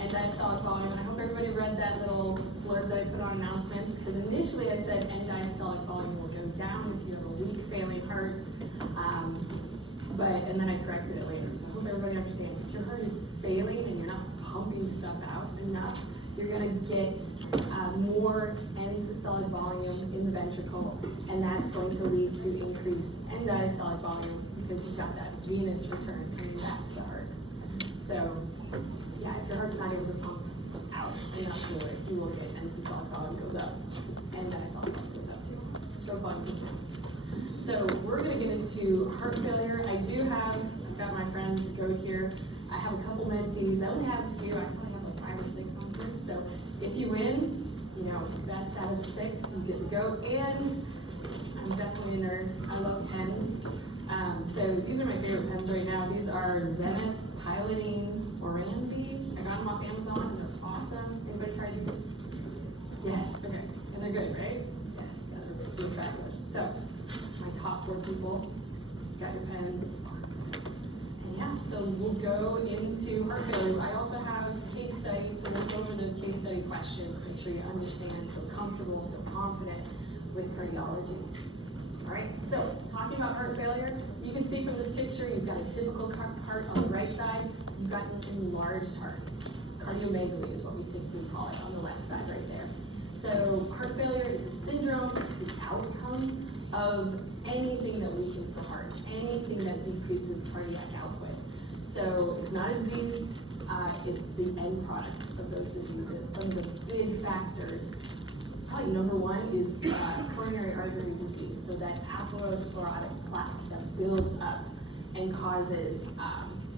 end diastolic volume. I hope everybody read that little blurb that I put on announcements, because initially I said end diastolic volume will go down if you have a weak, failing heart, and then I corrected it later. So I hope everybody understands. If your heart is failing and you're not pumping stuff out enough, you're going to get more end systolic volume in the ventricle, and that's going to lead to increased end diastolic volume because you've got that venous return coming back to the heart. So, yeah, if your heart's not able to pump out enough fluid, you will get end systolic volume goes up, and diastolic volume goes up too. Stroke volume goes down. So we're going to get into heart failure. I've got my friend Goat here. I have a couple mentees. I only have a few. I probably have like 5 or 6 on here. So if you win, best out of the 6, you get the Goat. And I'm definitely a nurse. I love pens. So these are my favorite pens right now. These are Zenith Piloting Orandi. I got them off Amazon and they're awesome. Anybody tried these? Yes, okay. And they're good, right? Yes, yeah, they're fabulous. So my top 4 people, got your pens. And yeah, so we'll go into heart failure. I also have case studies, so we'll go over those case study questions, make sure you understand, feel comfortable, feel confident with cardiology. All right, so talking about heart failure, you can see from this picture, you've got a typical heart on the right side, you've got an enlarged heart. Cardiomegaly is what we typically call it on the left side right there. So heart failure, it's a syndrome, it's the outcome of anything that weakens the heart, anything that decreases cardiac output. So it's not a disease, it's the end product of those diseases. Some of the big factors, probably number 1 is coronary artery disease. So that atherosclerotic plaque that builds up and causes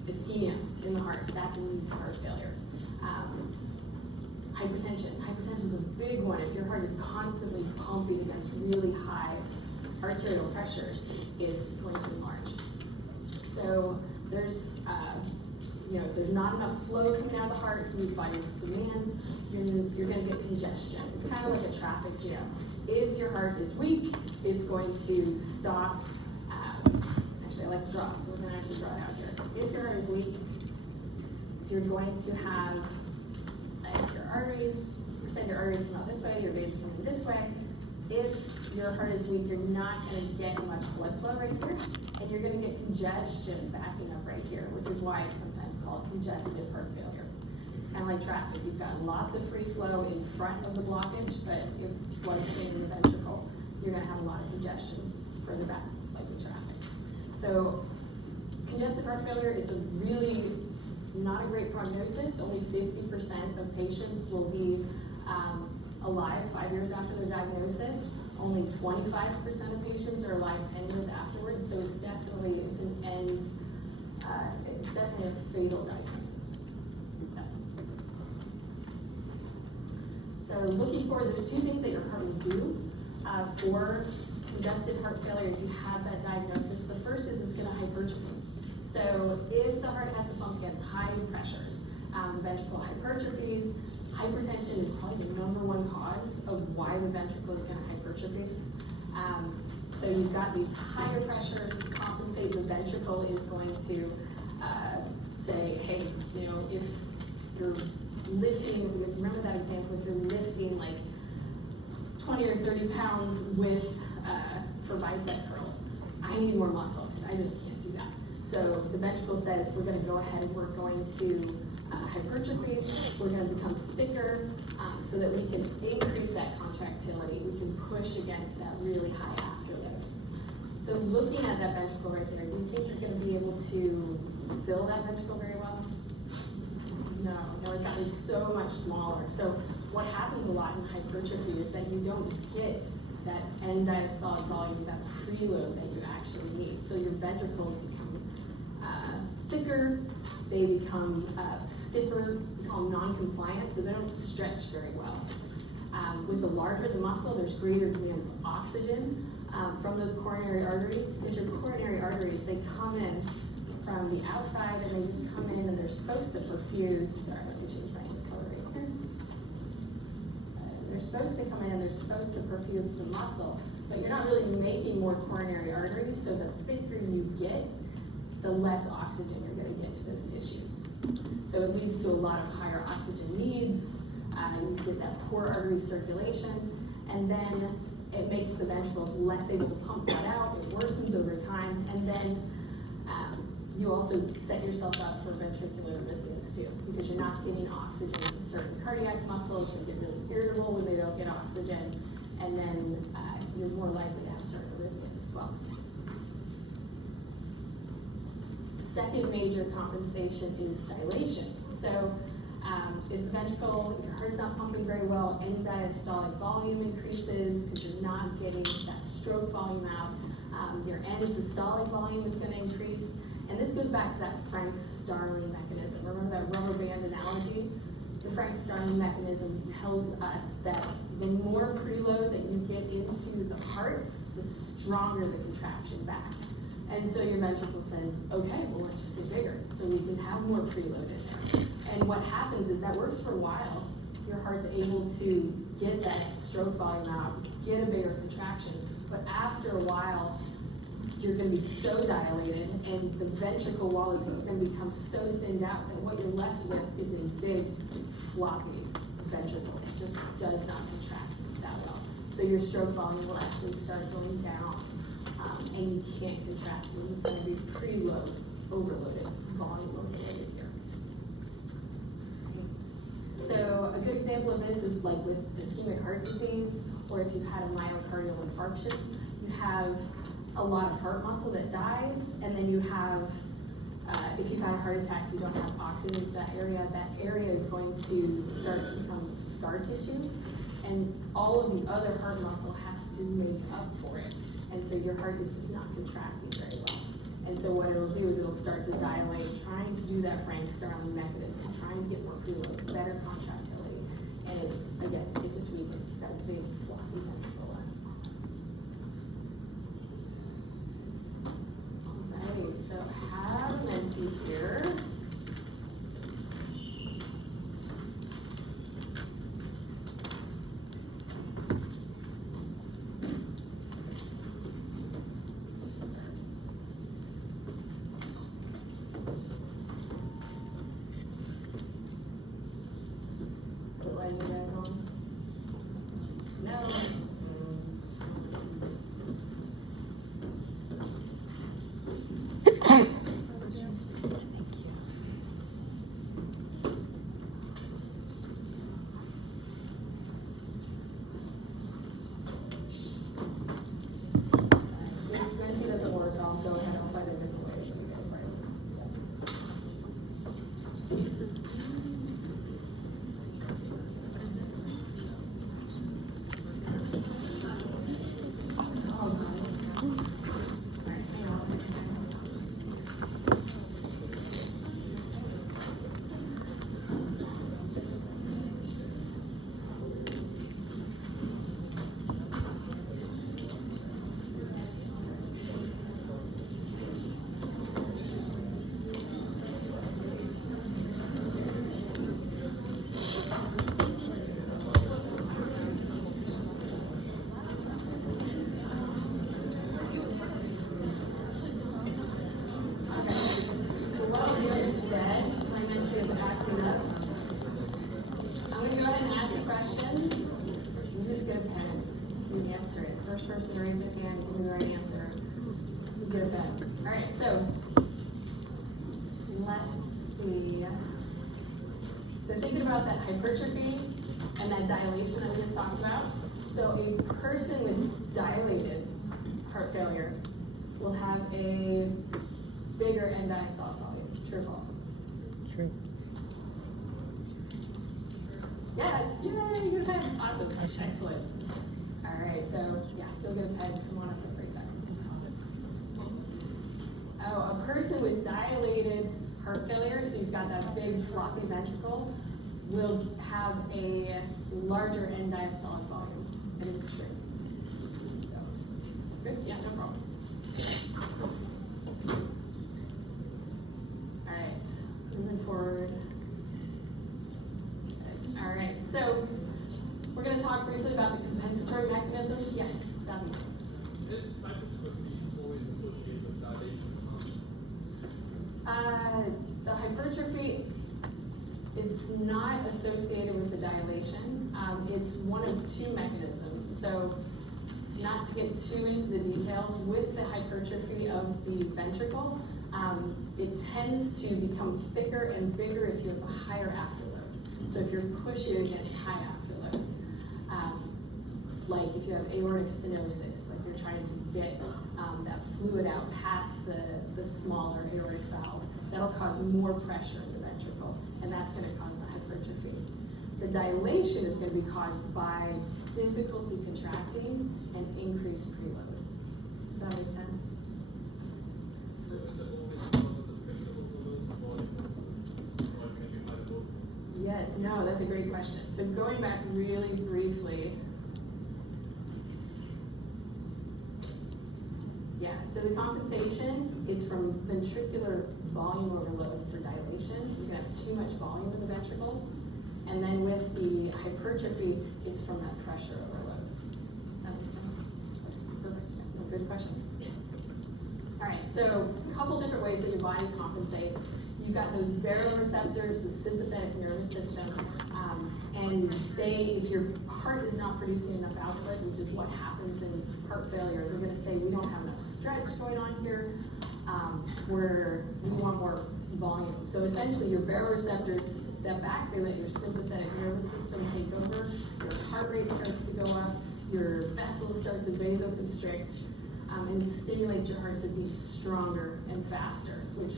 ischemia in the heart, that can lead to heart failure. Hypertension. Hypertension is a big one. If your heart is constantly pumping against really high arterial pressures, it's going to enlarge. So there's, if there's not enough flow coming out of the heart to meet body's demands, you're going to get congestion. It's kind of like a traffic jam. If your heart is weak, it's going to stop. Actually, I like to draw, so we're going to actually draw it out here. If your heart is weak, you're going to have your arteries, pretend your arteries come out this way, your veins come in this way. If your heart is weak, you're not going to get much blood flow right here, and you're going to get congestion backing up right here, which is why it's sometimes called congestive heart failure. It's kind of like traffic. You've got lots of free flow in front of the blockage, but if blood's staying in the ventricle, you're going to have a lot of congestion further back, like with traffic. So congestive heart failure, it's a really not a great prognosis. Only 50% of patients will be alive 5 years after their diagnosis. Only 25% of patients are alive 10 years afterwards. So it's definitely a fatal diagnosis. So looking forward, there's 2 things that your heart will do for congestive heart failure if you have that diagnosis. The first is it's going to hypertrophy. So if the heart has to pump against high pressures, the ventricle hypertrophies. Hypertension is probably the number 1 cause of why the ventricle is going to hypertrophy. So you've got these higher pressures to compensate. The ventricle is going to say, hey, if you're lifting, remember that example, if you're lifting like 20 or 30 pounds for bicep curls, I need more muscle. I just can't do that. So the ventricle says, we're going to go ahead and we're going to hypertrophy, we're going to become thicker so that we can increase that contractility. We can push against that really high afterload. So looking at that ventricle right there, do you think you're going to be able to fill that ventricle very well? No, it's gotten so much smaller. So what happens a lot in hypertrophy is that you don't get that end diastolic volume, that preload that you actually need. So your ventricles become thicker, they become stiffer, we call them non-compliant, so they don't stretch very well. With the larger the muscle, there's greater demand of oxygen from those coronary arteries, because your coronary arteries, they come in from the outside and they just come in and they're supposed to perfuse, sorry, let me change my color right here. They're supposed to come in and they're supposed to perfuse the muscle, but you're not really making more coronary arteries, so the thicker you get, the less oxygen you're going to get to those tissues. So it leads to a lot of higher oxygen needs, you get that poor artery circulation, and then it makes the ventricles less able to pump that out, it worsens over time, and then you also set yourself up for ventricular arrhythmias too, because you're not getting oxygen to certain cardiac muscles, they get really irritable when they don't get oxygen, and then you're more likely to have certain arrhythmias as well. Second major compensation is dilation. So if the ventricle, if your heart's not pumping very well, end diastolic volume increases because you're not getting that stroke volume out. Your end systolic volume is going to increase. And this goes back to that Frank-Starling mechanism. Remember that rubber band analogy? The Frank-Starling mechanism tells us that the more preload that you get into the heart, the stronger the contraction back. And so your ventricle says, okay, well, let's just get bigger so we can have more preload in there. And what happens is that works for a while. Your heart's able to get that stroke volume out, get a bigger contraction. But after a while, you're going to be so dilated, and the ventricle wall is going to become so thinned out that what you're left with is a big, floppy ventricle. It just does not contract that well. So your stroke volume will actually start going down, and you can't contract. You're going to be preload, overloaded, volume overloaded here. So a good example of this is like with ischemic heart disease, or if you've had a myocardial infarction, you have a lot of heart muscle that dies, and then you have, if you've had a heart attack, you don't have oxygen to that area is going to start to become scar tissue, and all of the other heart muscle has to make up for it, and so your heart is just not contracting very well. And so what it'll do is it'll start to dilate, trying to do that Frank-Starling mechanism, trying to get more preload, better contractility, and it just weakens. You've got a big floppy ventricle left. Alright, so have a mentee here. First person to raise their hand, give me the right answer. You get a pen. All right, so let's see. So thinking about that hypertrophy and that dilation that we just talked about. So a person with dilated heart failure will have a bigger end diastolic volume. True or false? True. Yes, yay, you get a pen. Awesome, excellent. All right, so yeah, you'll get a pen. Come on up at break time. Oh, a person with dilated heart failure, so you've got that big floppy ventricle, will have a larger end diastolic volume, and it's true. So, good? Yeah, no problem. All right, moving forward. All right, so we're going to talk briefly about the compensatory mechanisms. Yes, exactly. This hypertrophy always associated with dilation. hypertrophy, it's not associated with the dilation. It's one of two mechanisms. So not to get too into the details, with the hypertrophy of the ventricle, it tends to become thicker and bigger if you have a higher afterload. So if you're pushing against high afterloads, like if you have aortic stenosis, like you're trying to get that fluid out past the smaller aortic valve, that'll cause more pressure in the ventricle, and that's going to cause the hypertrophy. The dilation is going to be caused by difficulty contracting and increased preload. Does that make sense? Yes, no, that's a great question. So going back really briefly, yeah, so the compensation is from ventricular volume overload for dilation. You're gonna have too much volume in the ventricles. And then with the hypertrophy, it's from that pressure overload. Does that make sense? Perfect. No, good question. All right, so a couple different ways that your body compensates. You've got those baroreceptors, the sympathetic nervous system, and if your heart is not producing enough output, which is what happens in heart failure, they're going to say we don't have enough stretch going on here, we want more volume. So essentially your baroreceptors step back, they let your sympathetic nervous system take over, your heart rate starts to go up, your vessels start to vasoconstrict, and it stimulates your heart to beat stronger and faster, which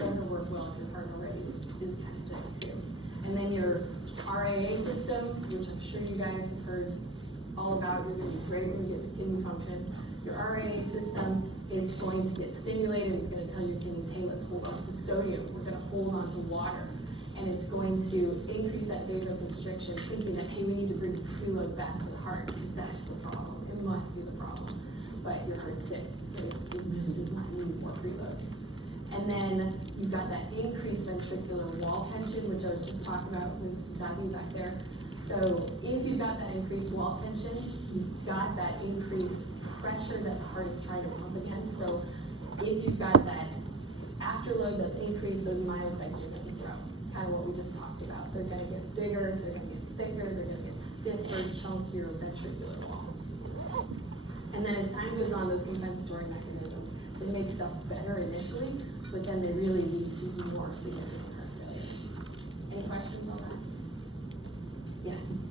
doesn't work well if your heart already is kind of sick too. And then your RAA system, which I'm sure you guys have heard all about, you're going to be great when you get to kidney function. Your RAA system, it's going to get stimulated, it's going to tell your kidneys, hey, let's hold on to sodium, we're going to hold on to water. And it's going to increase that vasoconstriction, thinking that, hey, we need to bring preload back to the heart, because that's the problem. It must be the problem. But your heart's sick, so it really does not need more preload. And then you've got that increased ventricular wall tension, which I was just talking about with Zabi back there. So if you've got that increased wall tension, you've got that increased pressure that the heart is trying to pump against. So if you've got that afterload that's increased, those myocytes are going to grow. Kind of what we just talked about. They're going to get bigger, they're going to get thicker, they're going to get stiffer, chunkier ventricular wall. And then as time goes on, those compensatory mechanisms, they make stuff better initially, but then they really lead to more significant heart failure. Any questions on that? Yes?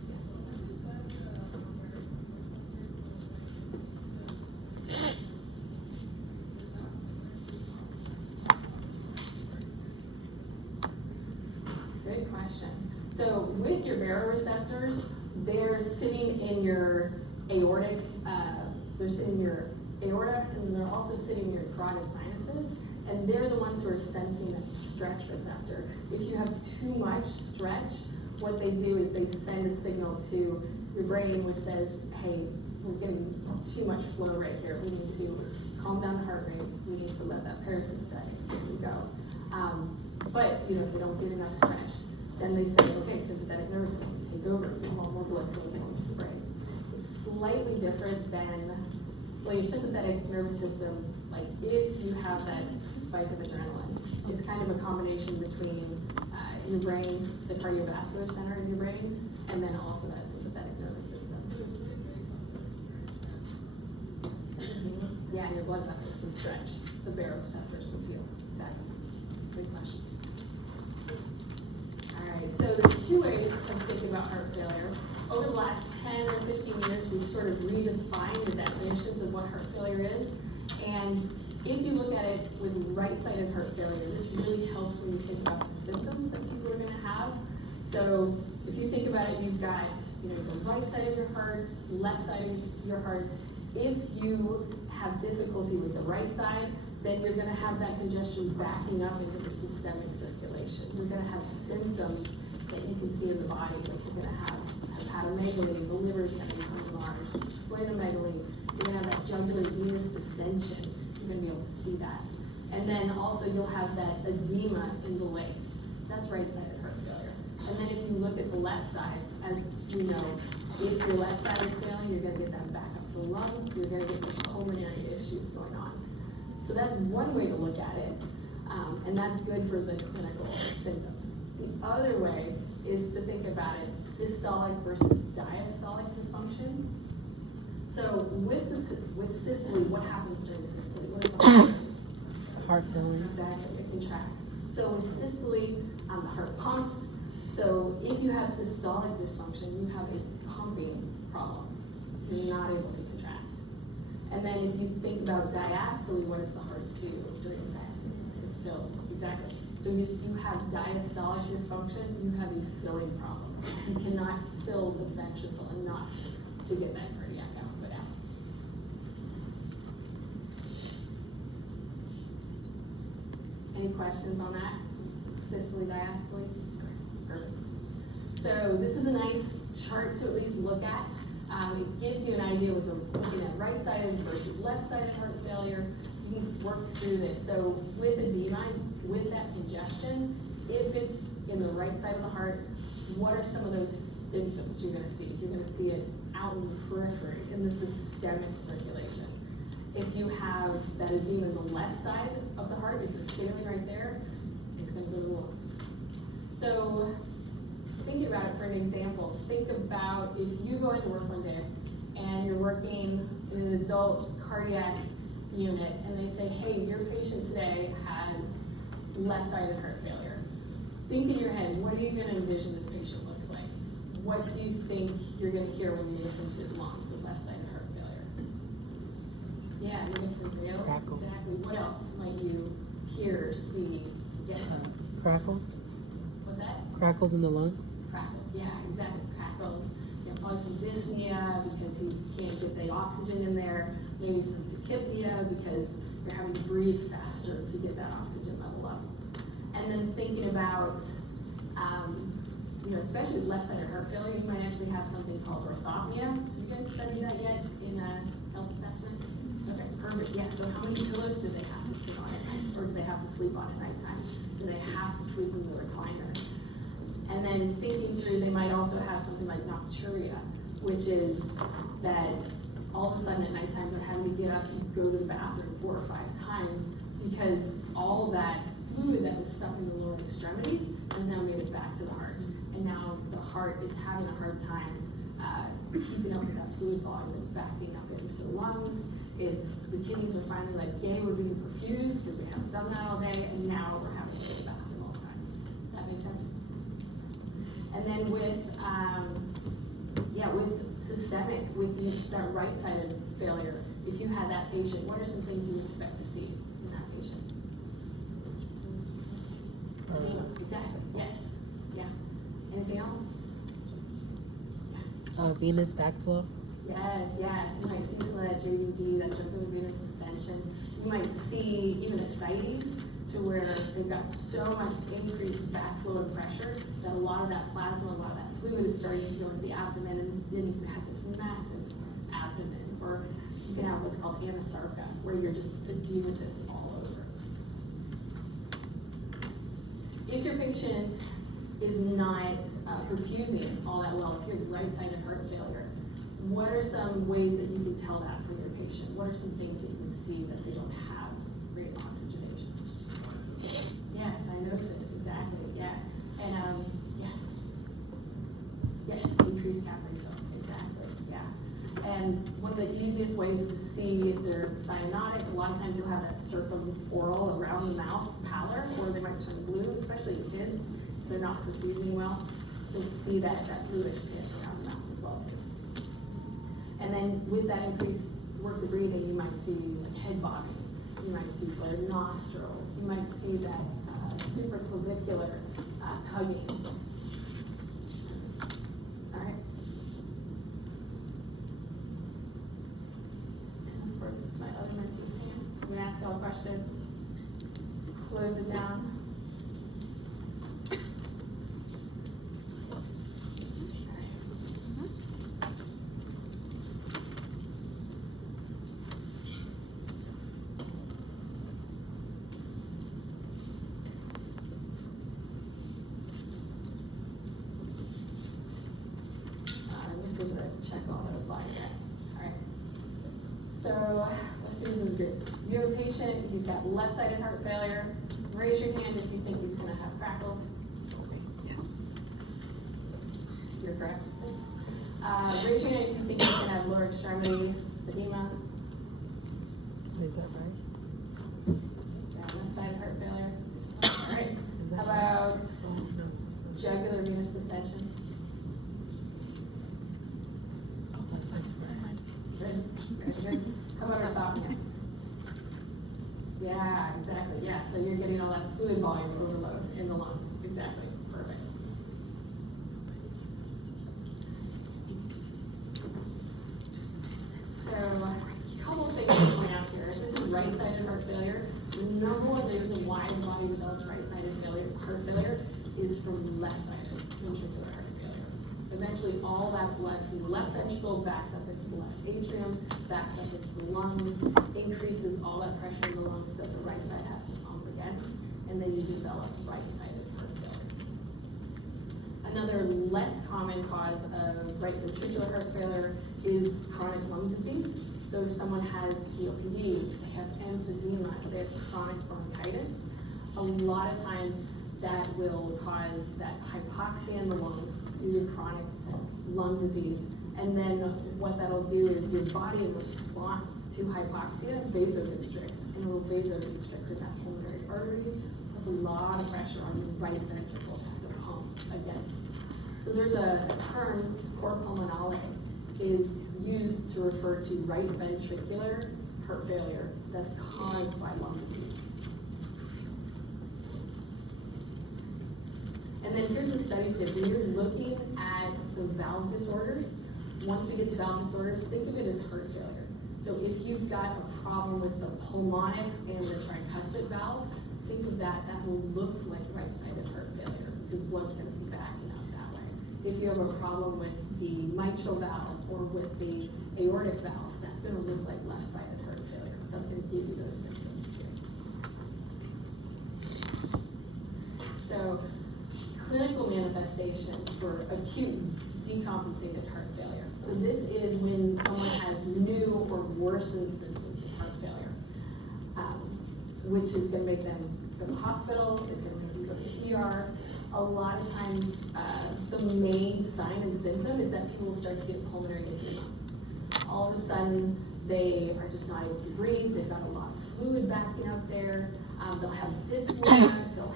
Good question. So with your baroreceptors, they're sitting in your aortic, they're sitting in your aorta, and they're also sitting in your carotid sinuses, and they're the ones who are sensing that stretch receptor. If you have too much stretch, what they do is they send a signal to your brain which says, hey, we're getting too much flow right here. We need to calm down the heart rate. We need to let that parasympathetic system go. But if they don't get enough stretch, then they say, okay, sympathetic nervous system, take over. We want more blood flow going to the brain. It's slightly different than, well, your sympathetic nervous system, like if you have that spike of adrenaline, it's kind of a combination between your brain, the cardiovascular center in your brain, and then also that sympathetic nervous system. Yeah, your blood vessels, the stretch, the baroreceptors will feel. Exactly. Good question. All right, so there's two ways of thinking about heart failure. Over the last 10 or 15 years, we've sort of redefined the definitions of what heart failure is. And if you look at it with right-sided heart failure, this really helps when you think about the symptoms that people are going to have. So if you think about it, you've got the right side of your heart, left side of your heart. If you have difficulty with the right side, then you're going to have that congestion backing up into the systemic circulation. You're going to have symptoms that you can see in the body, like you're going to have hepatomegaly, the liver is going to become enlarged, splenomegaly, you're going to have that jugular venous distension. You're going to be able to see that. And then also you'll have that edema in the legs. That's right-sided heart failure. And then if you look at the left side, as you know, if your left side is failing, you're going to get that back up to the lungs, you're going to get the pulmonary issues going on. So that's one way to look at it. And that's good for the clinical symptoms. The other way is to think about it systolic versus diastolic dysfunction. So with systole, what happens during systole? What is the heart doing? Heart filling. Exactly, it contracts. So with systole, the heart pumps. So if you have systolic dysfunction, you have a pumping problem. You're not able to contract. And then if you think about diastole, what does the heart do during diastole? It fills, exactly. So if you have diastolic dysfunction, you have a filling problem. You cannot fill the ventricle enough to get that cardiac output out. Any questions on that? Systole, diastole? Perfect. So this is a nice chart to at least look at. It gives you an idea with the looking at right-sided versus left-sided heart failure. You can work through this. So with edema, with that congestion, if it's in the right side of the heart, what are some of those symptoms you're going to see? You're going to see it out in the periphery, in the systemic circulation. If you have that edema in the left side of the heart, if you're failing right there, it's going to go to the lungs. So thinking about it for an example, think about if you go into work one day and you're working in an adult cardiac unit and they say, hey, your patient today has left-sided heart failure. Think in your head, what are you going to envision this patient looks like? What do you think you're going to hear when you listen to his lungs with left-sided heart failure? Yeah, you're going to hear rails. Crackles. Exactly. What else might you hear, see? Yes? Crackles. What's that? Crackles in the lungs. Crackles, yeah, exactly, crackles. You know, probably some dyspnea because he can't get the oxygen in there. Maybe some tachypnea because you're having to breathe faster to get that oxygen level up. And then thinking about, especially with left-sided heart failure, you might actually have something called orthopnea. You guys studied that yet in health assessment? Okay, perfect, yeah. So how many pillows do they have to sit on at night? Or do they have to sleep on at nighttime? Do they have to sleep in the recliner? And then thinking through, they might also have something like nocturia, which is that all of a sudden at nighttime they're having to get up and go to the bathroom 4 or 5 times because all that fluid that was stuck in the lower extremities has now made it back to the heart. And now the heart is having a hard time keeping up with that fluid volume. It's backing up into the lungs. The kidneys are finally like, yay, we're being perfused because we haven't done that all day, and now we're having to go to the bathroom all the time. Does that make sense? And then with systemic, with that right-sided failure, if you had that patient, what are some things you expect to see in that patient? Exactly, yes, yeah. Anything else? Venous backflow. Yes. You might see some of that JVD, that jugular venous distension. You might see even ascites, to where they've got so much increased backflow and pressure that a lot of that plasma, a lot of that fluid is starting to go into the abdomen, and then you can have this massive abdomen, or you can have what's called anasarca, where you're just edematous all over. If your patient is not perfusing all that well, if you have right-sided heart failure, what are some ways that you can tell that from your patient? What are some things that you can see that they don't have great oxygenation? Yes, cyanosis, exactly, yeah. And yes, decreased capillary flow, exactly, yeah. And one of the easiest ways to see if they're cyanotic, a lot of times you'll have that circumoral around the mouth pallor, or they might turn blue, especially in kids, if they're not perfusing well. You'll see that bluish tint around the mouth as well too. And then with that increased work of breathing, you might see head bobbing. You might see flared nostrils. You might see that supraclavicular tugging. All right. And of course, this is my other mentee, Pam. I'm going to ask y'all a question. Close it down. This is a check all those body guys. All right. So let's do this as a group. You have a patient, he's got left-sided heart failure. Raise your hand if you think he's gonna have crackles. You're correct. Raise your hand if you think he's gonna have lower extremity edema. Is that right? Yeah, left side heart failure. All right. How about jugular venous distension? Oh, that's nice. Good. Good. How about orthopnea? Yeah, exactly. Yeah, so you're getting all that fluid volume overload in the lungs. Exactly. Perfect. So, a couple of things to point out here. This is right-sided heart failure. The number one reason why the body develops right-sided heart failure is from left-sided ventricular heart failure. Eventually, all that blood from the left ventricle backs up into the left atrium, backs up into the lungs, increases all that pressure in the lungs that the right side has to pump against, and then you develop right-sided heart failure. Another less common cause of right ventricular heart failure is chronic lung disease. So if someone has COPD, if they have emphysema, if they have chronic bronchitis, a lot of times that will cause that hypoxia in the lungs due to chronic lung disease. And then what that'll do is your body in response to hypoxia vasoconstricts, and it will vasoconstrict in that pulmonary artery, puts a lot of pressure on your right ventricle to have to pump against. So there's a term, cor pulmonale, is used to refer to right ventricular heart failure that's caused by lung disease. And then here's a study tip. When you're looking at the valve disorders, once we get to valve disorders, think of it as heart failure. So if you've got a problem with the pulmonic and the tricuspid valve, think of that. That will look like right-sided heart failure because blood's going to be backing up that way. If you have a problem with the mitral valve or with the aortic valve, that's going to look like left-sided heart failure. That's going to give you those symptoms too. So, clinical manifestations for acute decompensated heart failure. So this is when someone has new or worsened symptoms of heart failure, which is going to make them go to the hospital, it's going to make them go to the ER. A lot of times, the main sign and symptom is that people will start to get pulmonary edema. All of a sudden, they are just not able to breathe. They've got a lot of fluid backing up there. They'll have dyspnea. They'll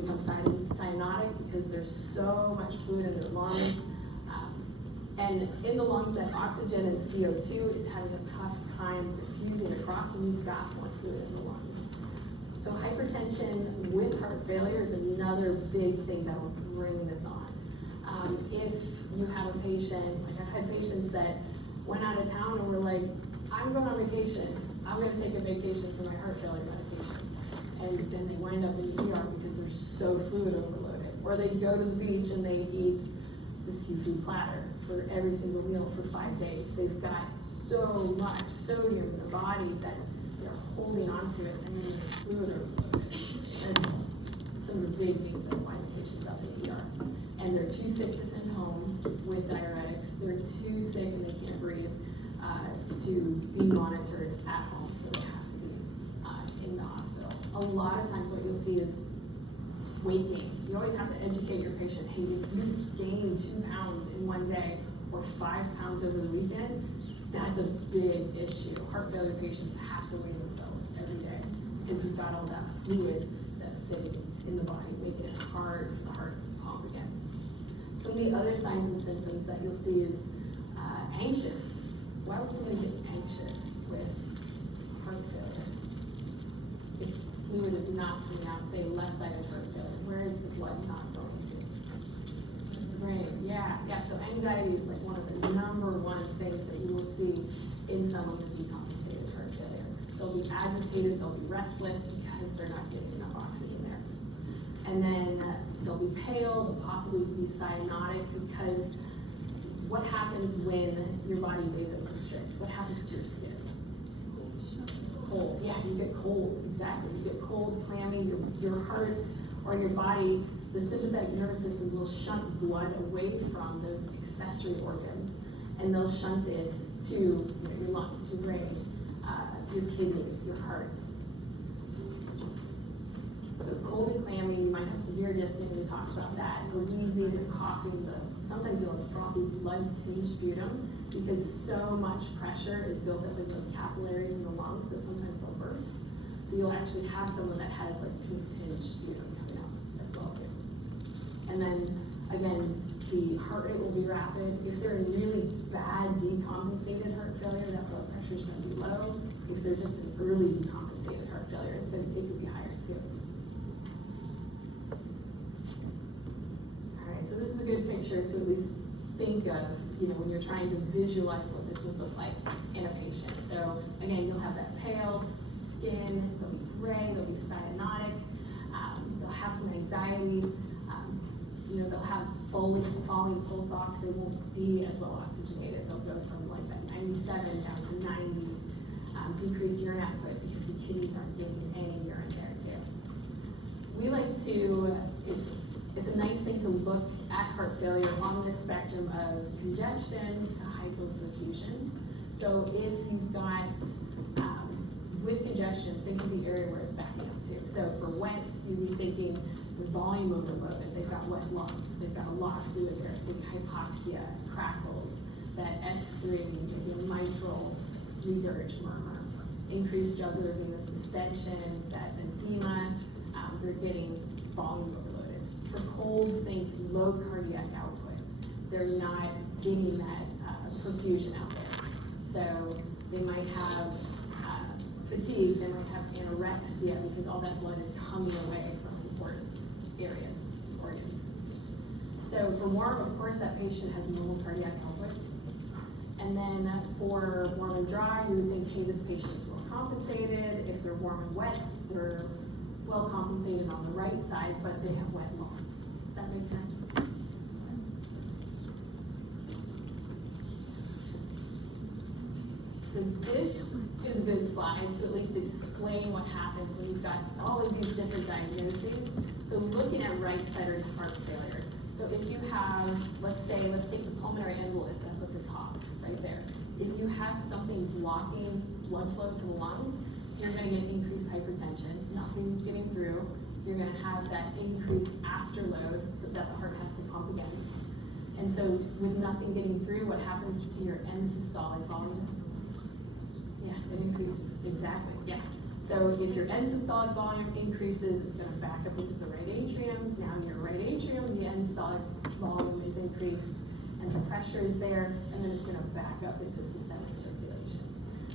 become cyanotic because there's so much fluid in their lungs. And in the lungs, that oxygen and CO2, it's having a tough time diffusing across when you've got more fluid in the lungs. So hypertension with heart failure is another big thing that will bring this on. If you have a patient, like I've had patients that went out of town and were like, I'm going on vacation. I'm going to take a vacation for my heart failure medication. And then they wind up in the ER because they're so fluid overloaded. Or they go to the beach and they eat the seafood platter for every single meal for 5 days. They've got so much sodium in their body that they're holding onto it and then they're fluid overloaded. That's some of the big things that wind patients up in the ER. And they're too sick to send home with diuretics. They're too sick and they can't breathe to be monitored at home, so they have to be in the hospital. A lot of times what you'll see is weight gain. You always have to educate your patient, hey, if you gain 2 pounds in one day or 5 pounds over the weekend, that's a big issue. Heart failure patients have to weigh themselves every day because you've got all that fluid that's sitting in the body, making it hard for the heart to pump against. Some of the other signs and symptoms that you'll see is anxious. Why would somebody get anxious with heart failure? If fluid is not coming out, say left-sided heart failure, where is the blood not going to? The brain, yeah. So anxiety is like one of the number one things that you will see in someone with decompensated heart failure. They'll be agitated, they'll be restless because they're not getting enough oxygen there. And then they'll be pale, they'll possibly be cyanotic because what happens when your body vasoconstricts? What happens to your skin? Cold, yeah, you get cold, exactly. You get cold, clammy, your heart or your body, the sympathetic nervous system will shunt blood away from those accessory organs and they'll shunt it to your lungs, your brain, your kidneys, your heart. cold and clammy, you might have severe dyspnea, we talked about that, the wheezing, the coughing, sometimes you'll have frothy blood-tinged sputum because so much pressure is built up in those capillaries in the lungs that sometimes they'll burst. So you'll actually have someone that has like pink-tinged sputum coming out as well too. And then, again, the heart rate will be rapid. If they're in really bad decompensated heart failure, that blood pressure is going to be low. If they're just an early decompensated heart failure, it could be higher too. All right, so this is a good picture to at least think of, when you're trying to visualize what this would look like in a patient. So again, you'll have that pale skin, they'll be gray, they'll be cyanotic, they'll have some anxiety, they'll have falling pulse ox, they won't be as well oxygenated. They'll go from like that 97 down to 90, decreased urine output because the kidneys aren't getting any urine there too. We like to, it's a nice thing to look at heart failure on this spectrum of congestion to hypoperfusion. So if you've got, with congestion, think of the area where it's backing up to. So for wet, you'd be thinking the volume overloaded. They've got wet lungs. They've got a lot of fluid there. Think hypoxia, crackles, that S3, maybe a mitral regurg murmur, increased jugular venous distension, that edema. They're getting volume overloaded. For cold, think low cardiac output. They're not getting that perfusion out there. So they might have fatigue, they might have anorexia because all that blood is coming away from important areas, organs. So for warm, of course, that patient has normal cardiac output. And then for warm and dry, you would think, hey, this patient is well compensated. If they're warm and wet, they're well compensated on the right side, but they have wet lungs. Does that make sense? So this is a good slide to at least explain what happens when you've got all of these different diagnoses. So looking at right-sided heart failure. So if you have, let's take the pulmonary embolus up at the top, right there. If you have something blocking blood flow to the lungs, you're going to get increased hypertension. Nothing's getting through. You're going to have that increased afterload so that the heart has to pump against. And so with nothing getting through, what happens to your end-systolic volume? Yeah, it increases, exactly, yeah. So if your end-systolic volume increases, it's going to back up into the right atrium. Now in your right atrium, the end-systolic volume is increased, and the pressure is there, and then it's going to back up into systemic circulation.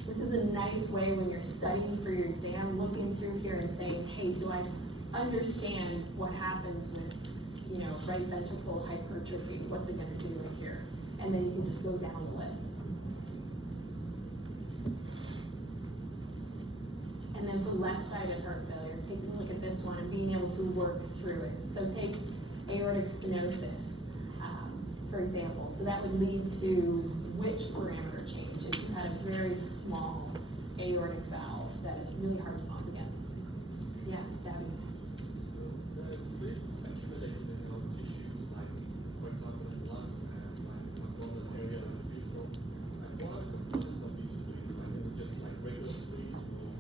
This is a nice way when you're studying for your exam, looking through here and saying, hey, do I understand what happens with, right ventricle hypertrophy? What's it going to do in here? And then you can just go down the list. And then for left-sided heart failure, taking a look at this one and being able to work through it. So take aortic stenosis, for example. So that would lead to which parameter change if you had a very small aortic valve that is really hard to pump against. Yeah, Zabby. So the fluids accumulated in our tissues, like for example in lungs and like abdominal area and the peripheral, like what are the components of these fluids? Like is it just like regular fluid or?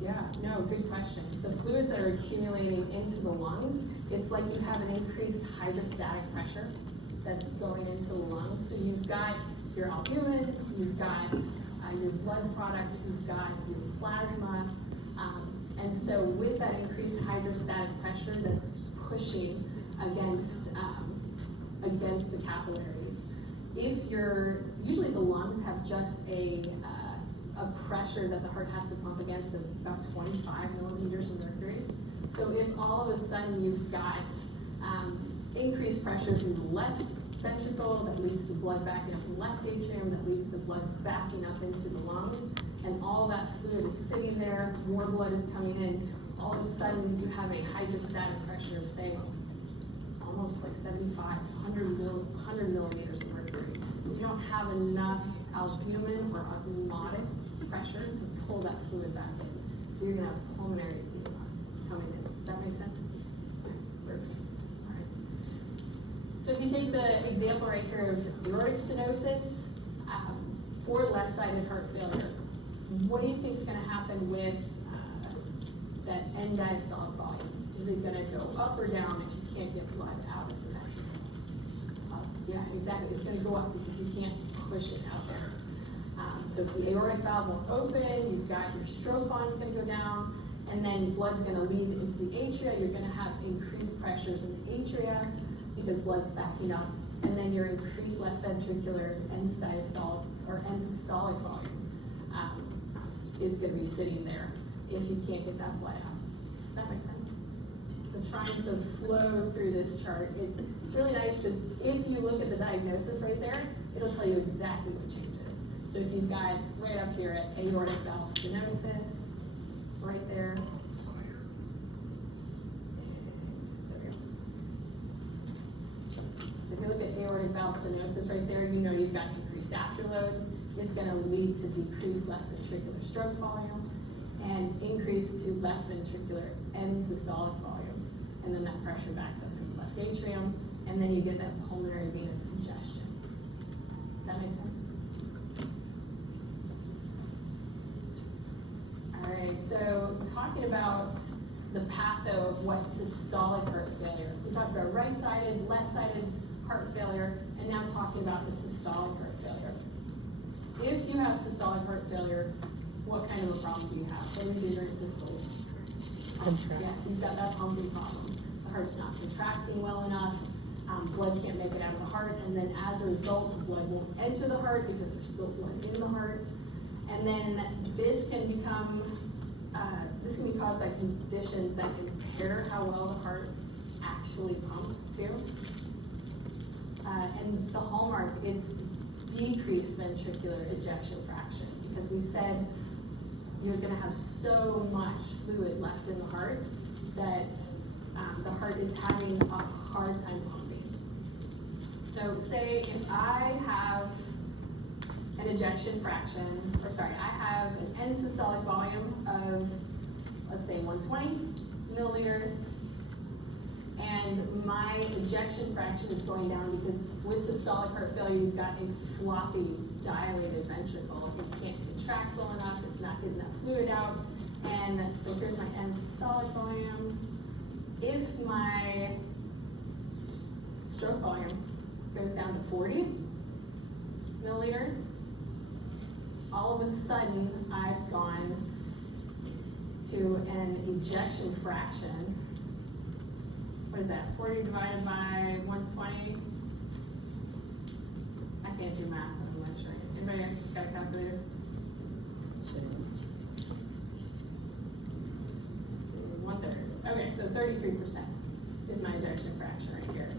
Yeah, no, good question. The fluids that are accumulating into the lungs, it's like you have an increased hydrostatic pressure that's going into the lungs. So you've got your albumin, you've got your blood products, you've got your plasma, and so with that increased hydrostatic pressure that's pushing against the capillaries, usually the lungs have just a pressure that the heart has to pump against of about 25 millimeters of mercury. So if all of a sudden you've got increased pressures in the left ventricle that leads to blood backing up in the left atrium, that leads to blood backing up into the lungs, and all that fluid is sitting there, more blood is coming in, all of a sudden you have a hydrostatic pressure of, say, almost like 75, 100 millimeters of mercury. You don't have enough albumin or osmotic pressure to pull that fluid back in. So you're going to have pulmonary edema coming in. Does that make sense? Okay, perfect. All right. So if you take the example right here of aortic stenosis for left-sided heart failure, what do you think is going to happen with that end diastolic volume? Is Is it gonna go up or down if you can't get blood out of the ventricle? Up. Yeah, exactly. It's gonna go up because you can't push it out there. So if the aortic valve won't open, you've got your stroke volume's gonna go down, and then blood's gonna lead into the atria. You're gonna have increased pressures in the atria because blood's backing up, and then your increased left ventricular end diastolic or end systolic volume is gonna be sitting there if you can't get that blood out. Does that make sense? So trying to flow through this chart, it's really nice because if you look at the diagnosis right there, it'll tell you exactly what changes. So if you've got right up here at aortic valve stenosis, right there. There we go. So if you look at aortic valve stenosis right there, you know you've got increased afterload. It's going to lead to decreased left ventricular stroke volume and increase to left ventricular end systolic volume. And then that pressure backs up in the left atrium, and then you get that pulmonary venous congestion. Does that make sense? All right, so talking about the patho of what systolic heart failure. We talked about right-sided, left-sided heart failure, and now talking about the systolic heart failure. If you have systolic heart failure, what kind of a problem do you have? What would be your systole? Contract. Yes, you've got that pumping problem. The heart's not contracting well enough. Blood can't make it out of the heart, and then as a result, the blood won't enter the heart because there's still blood in the heart. And then this can become, this can be caused by conditions that impair how well the heart actually pumps too. And the hallmark, it's decreased ventricular ejection fraction, because we said you're gonna have so much fluid left in the heart that the heart is having a hard time pumping. So say if I have an ejection fraction, I have an end systolic volume of, let's say 120 milliliters, and my ejection fraction is going down because with systolic heart failure, you've got a floppy, dilated ventricle. It can't contract well enough, it's not getting that fluid out, and so here's my end systolic volume. If my stroke volume goes down to 40 milliliters, all of a sudden I've gone to an ejection fraction. What is that, 40 divided by 120? I can't do math on a lunch, right? Anybody got a calculator? 1/3. Okay, so 33% is my ejection fraction right here.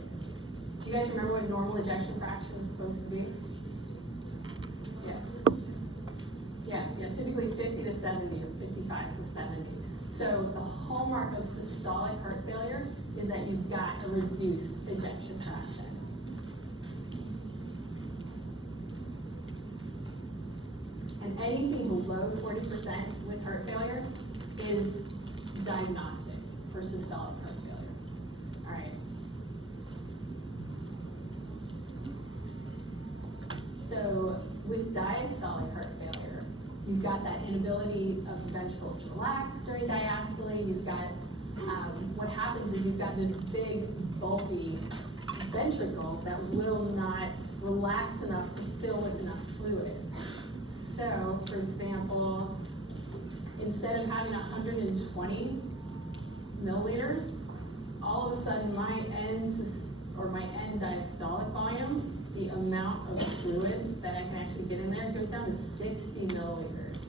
Do you guys remember what normal ejection fraction is supposed to be? Yeah, typically 50 to 70 or 55 to 70. So the hallmark of systolic heart failure is that you've got a reduced ejection fraction. And anything below 40% with heart failure is diagnostic for systolic heart failure. All right. So with diastolic heart failure, you've got that inability of the ventricles to relax during diastole. You've got, what happens is you've got this big, bulky ventricle that will not relax enough to fill with enough fluid. So, for example, instead of having 120 milliliters, all of a sudden my end diastolic volume, the amount of fluid that I can actually get in there, goes down to 60 milliliters.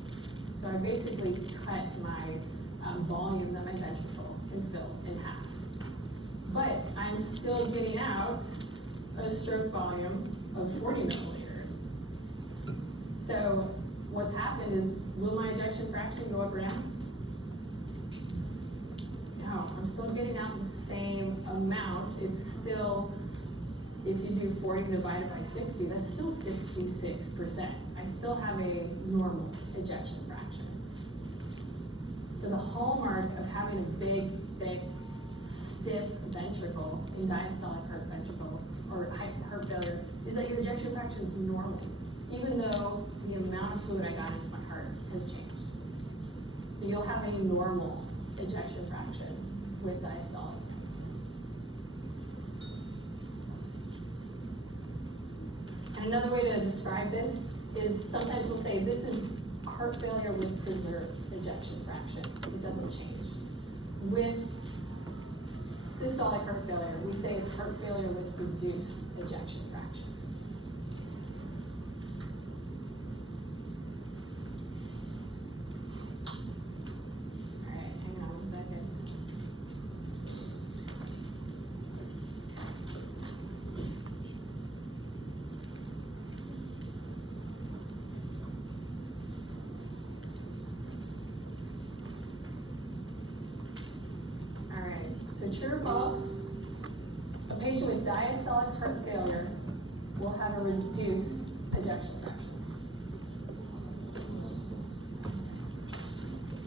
So I basically cut my volume that my ventricle can fill in half. But I'm still getting out a stroke volume of 40 milliliters. So what's happened is, will my ejection fraction go up or down? No, I'm still getting out the same amount. It's still, if you do 40 divided by 60, that's still 66%. I still have a normal ejection fraction. So the hallmark of having a big, thick, stiff ventricle in diastolic heart ventricle or heart failure is that your ejection fraction is normal, even though the amount of fluid I got into my heart has changed. So you'll have a normal ejection fraction with diastolic. And another way to describe this is sometimes we'll say this is heart failure with preserved ejection fraction. It doesn't change. With systolic heart failure, we say it's heart failure with reduced ejection fraction. All right, hang on 1 second. All right, so true or false? A patient with diastolic heart failure will have a reduced ejection fraction.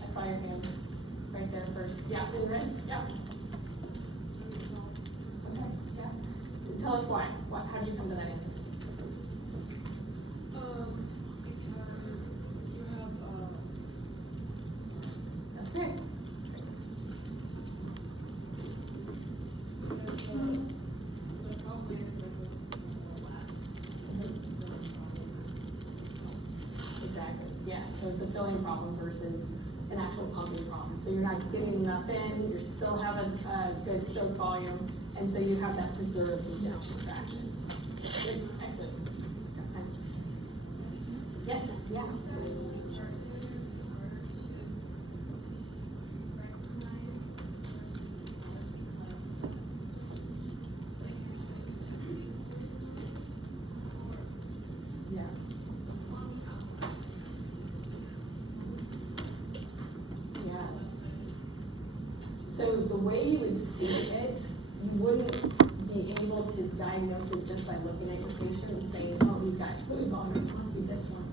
I saw your hand right there first. Yeah, in red? Yeah. Okay, yeah. Tell us why. How did you come to that answer? Because you have, That's great. the problem is with the lab. Exactly, yeah, so it's a filling problem versus an actual pumping problem. So you're not getting enough in, you're still having a good stroke volume, and so you have that preserved ejection fraction. Good, excellent. Yes, yeah. Yeah. Yeah. So the way you would see it, you wouldn't be able to diagnose it just by looking at your patient and saying, oh, he's got fluid volume, it must be this one.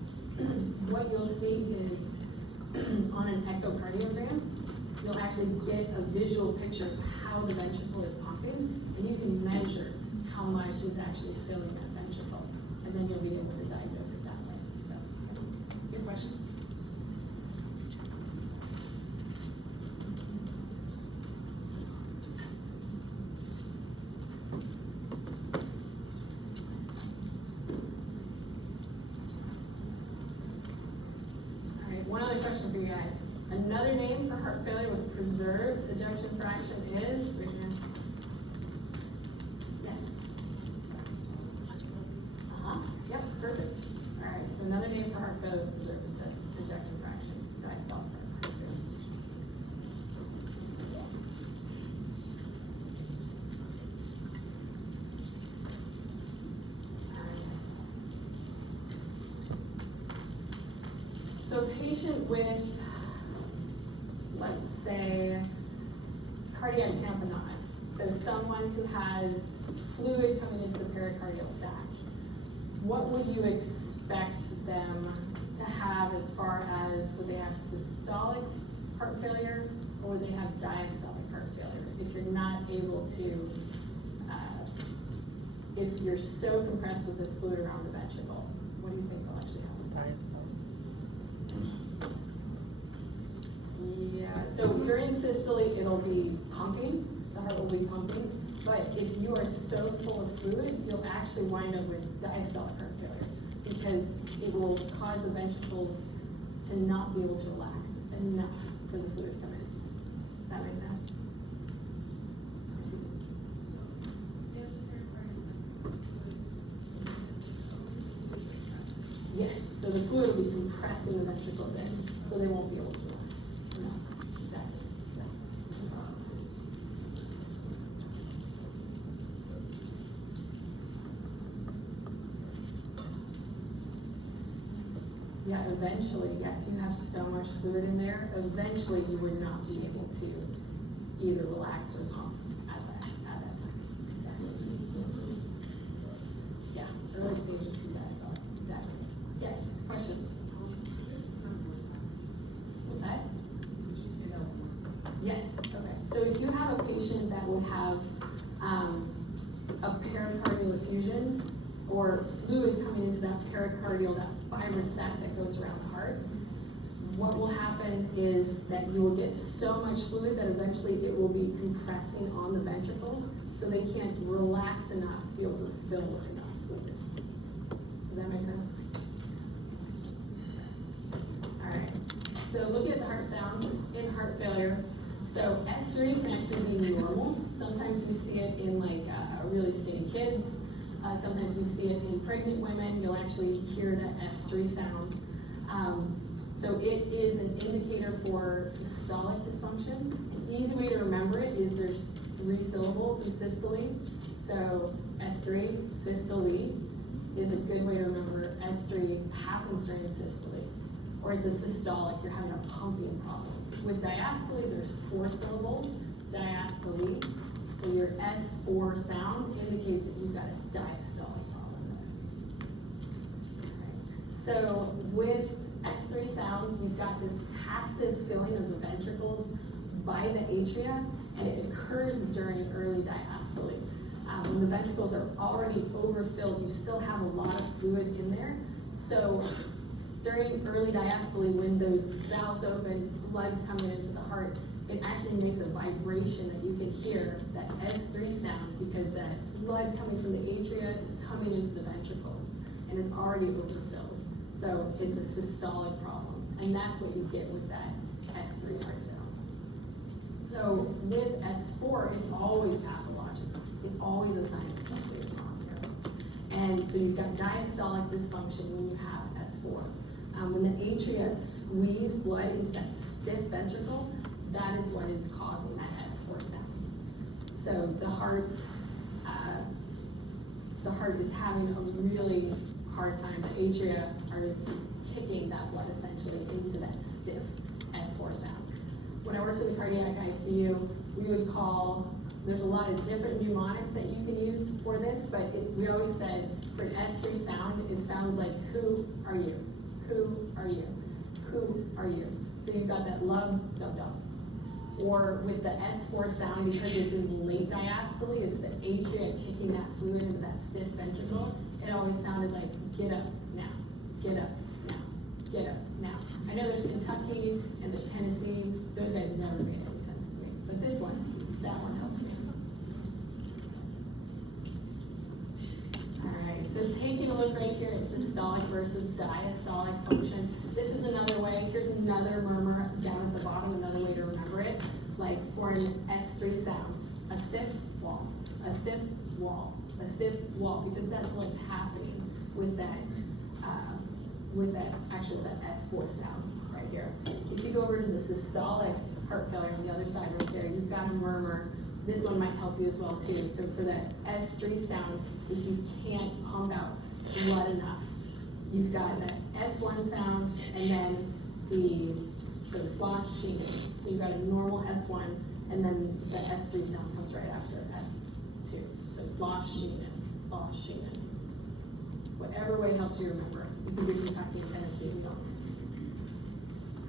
What you'll see is on an echocardiogram, you'll actually get a visual picture of how the ventricle is pumping, and you can measure how much is actually filling that ventricle, and then you'll be able to diagnose it that way. So, good question. All right, one other question for you guys. Another name for heart failure with preserved ejection fraction is, raise your hand. Yes? Uh-huh, yep, perfect. All right, so another name for heart failure with preserved ejection fraction, diastolic heart failure. So a patient with, let's say, cardiac tamponade, so someone who has fluid coming into the pericardial sac, what would you expect them to have as far as would they have systolic heart failure or would they have diastolic heart failure? If you're not able to, if you're so compressed with this fluid around the ventricle, what do you think will actually happen? Yeah, so during systole, it'll be pumping, the heart will be pumping, but if you are so full of fluid, you'll actually wind up with diastolic heart failure because it will cause the ventricles to not be able to relax enough for the fluid to come in. Does that make sense? I see. Yes, so the fluid will be compressing the ventricles in, so they won't be able to relax enough. Exactly. Yeah, eventually, if you have so much fluid in there, eventually you would not be able to either relax or pump at that time. Exactly. Yeah, early stages of diastolic. Exactly. Yes, question? What's that? Yes, okay. So if you have a patient that would have a pericardial effusion or fluid coming into that pericardial, that fibrous sac that goes around the heart, what will happen is that you will get so much fluid that eventually it will be compressing on the ventricles, so they can't relax enough to be able to fill enough fluid. Does that make sense? Alright, so looking at the heart sounds in heart failure, so S3 can actually be normal. Sometimes we see it in like really skinny kids. Sometimes we see it in pregnant women. You'll actually hear that S3 sound. So it is an indicator for systolic dysfunction. An easy way to remember it is there's 3 syllables in systole. So S3, systole, is a good way to remember S3 happens during systole. Or it's a systolic, you're having a pumping problem. With diastole, there's 4 syllables, diastole. So your S4 sound indicates that you've got a diastolic problem there. Okay. So with S3 sounds, you've got this passive filling of the ventricles by the atria, and it occurs during early diastole. When the ventricles are already overfilled, you still have a lot of fluid in there. So during early diastole, when those valves open, blood's coming into the heart, it actually makes a vibration that you can hear, that S3 sound, because that blood coming from the atria is coming into the ventricles and is already overfilled. So it's a systolic problem, and that's what you get with that S3 heart sound. So with S4, it's always pathological. It's always a sign that something is wrong here. And so you've got diastolic dysfunction when you have S4. When the atria squeeze blood into that stiff ventricle, that is what is causing that S4 sound. So the heart is having a really hard time. The atria are kicking that blood essentially into that stiff S4 sound. When I worked in the cardiac ICU, we would call, there's a lot of different mnemonics that you can use for this, but we always said for an S3 sound, it sounds like, who are you? Who are you? Who are you? So you've got that lub, dub, dub. Or with the S4 sound, because it's in late diastole, it's the atria kicking that fluid into that stiff ventricle. It always sounded like, get up now, get up now, get up now. I know there's Kentucky and there's Tennessee. Those guys never made any sense to me. But this one, that one helped me. All right, so taking a look right here at systolic versus diastolic function. This is another way. Here's another murmur down at the bottom, another way to remember it. Like for an S3 sound, a stiff wall, a stiff wall, a stiff wall, because that's what's happening with that that S4 sound right here. If you go over to the systolic heart failure on the other side right there, you've got a murmur. This one might help you as well too. So for that S3 sound, if you can't pump out blood enough, you've got that S1 sound and then slosh, sheening. So you've got a normal S1 and then the S3 sound comes right after S2. So slosh, sheening. Whatever way helps you remember it. You can do Kentucky and Tennessee if you don't.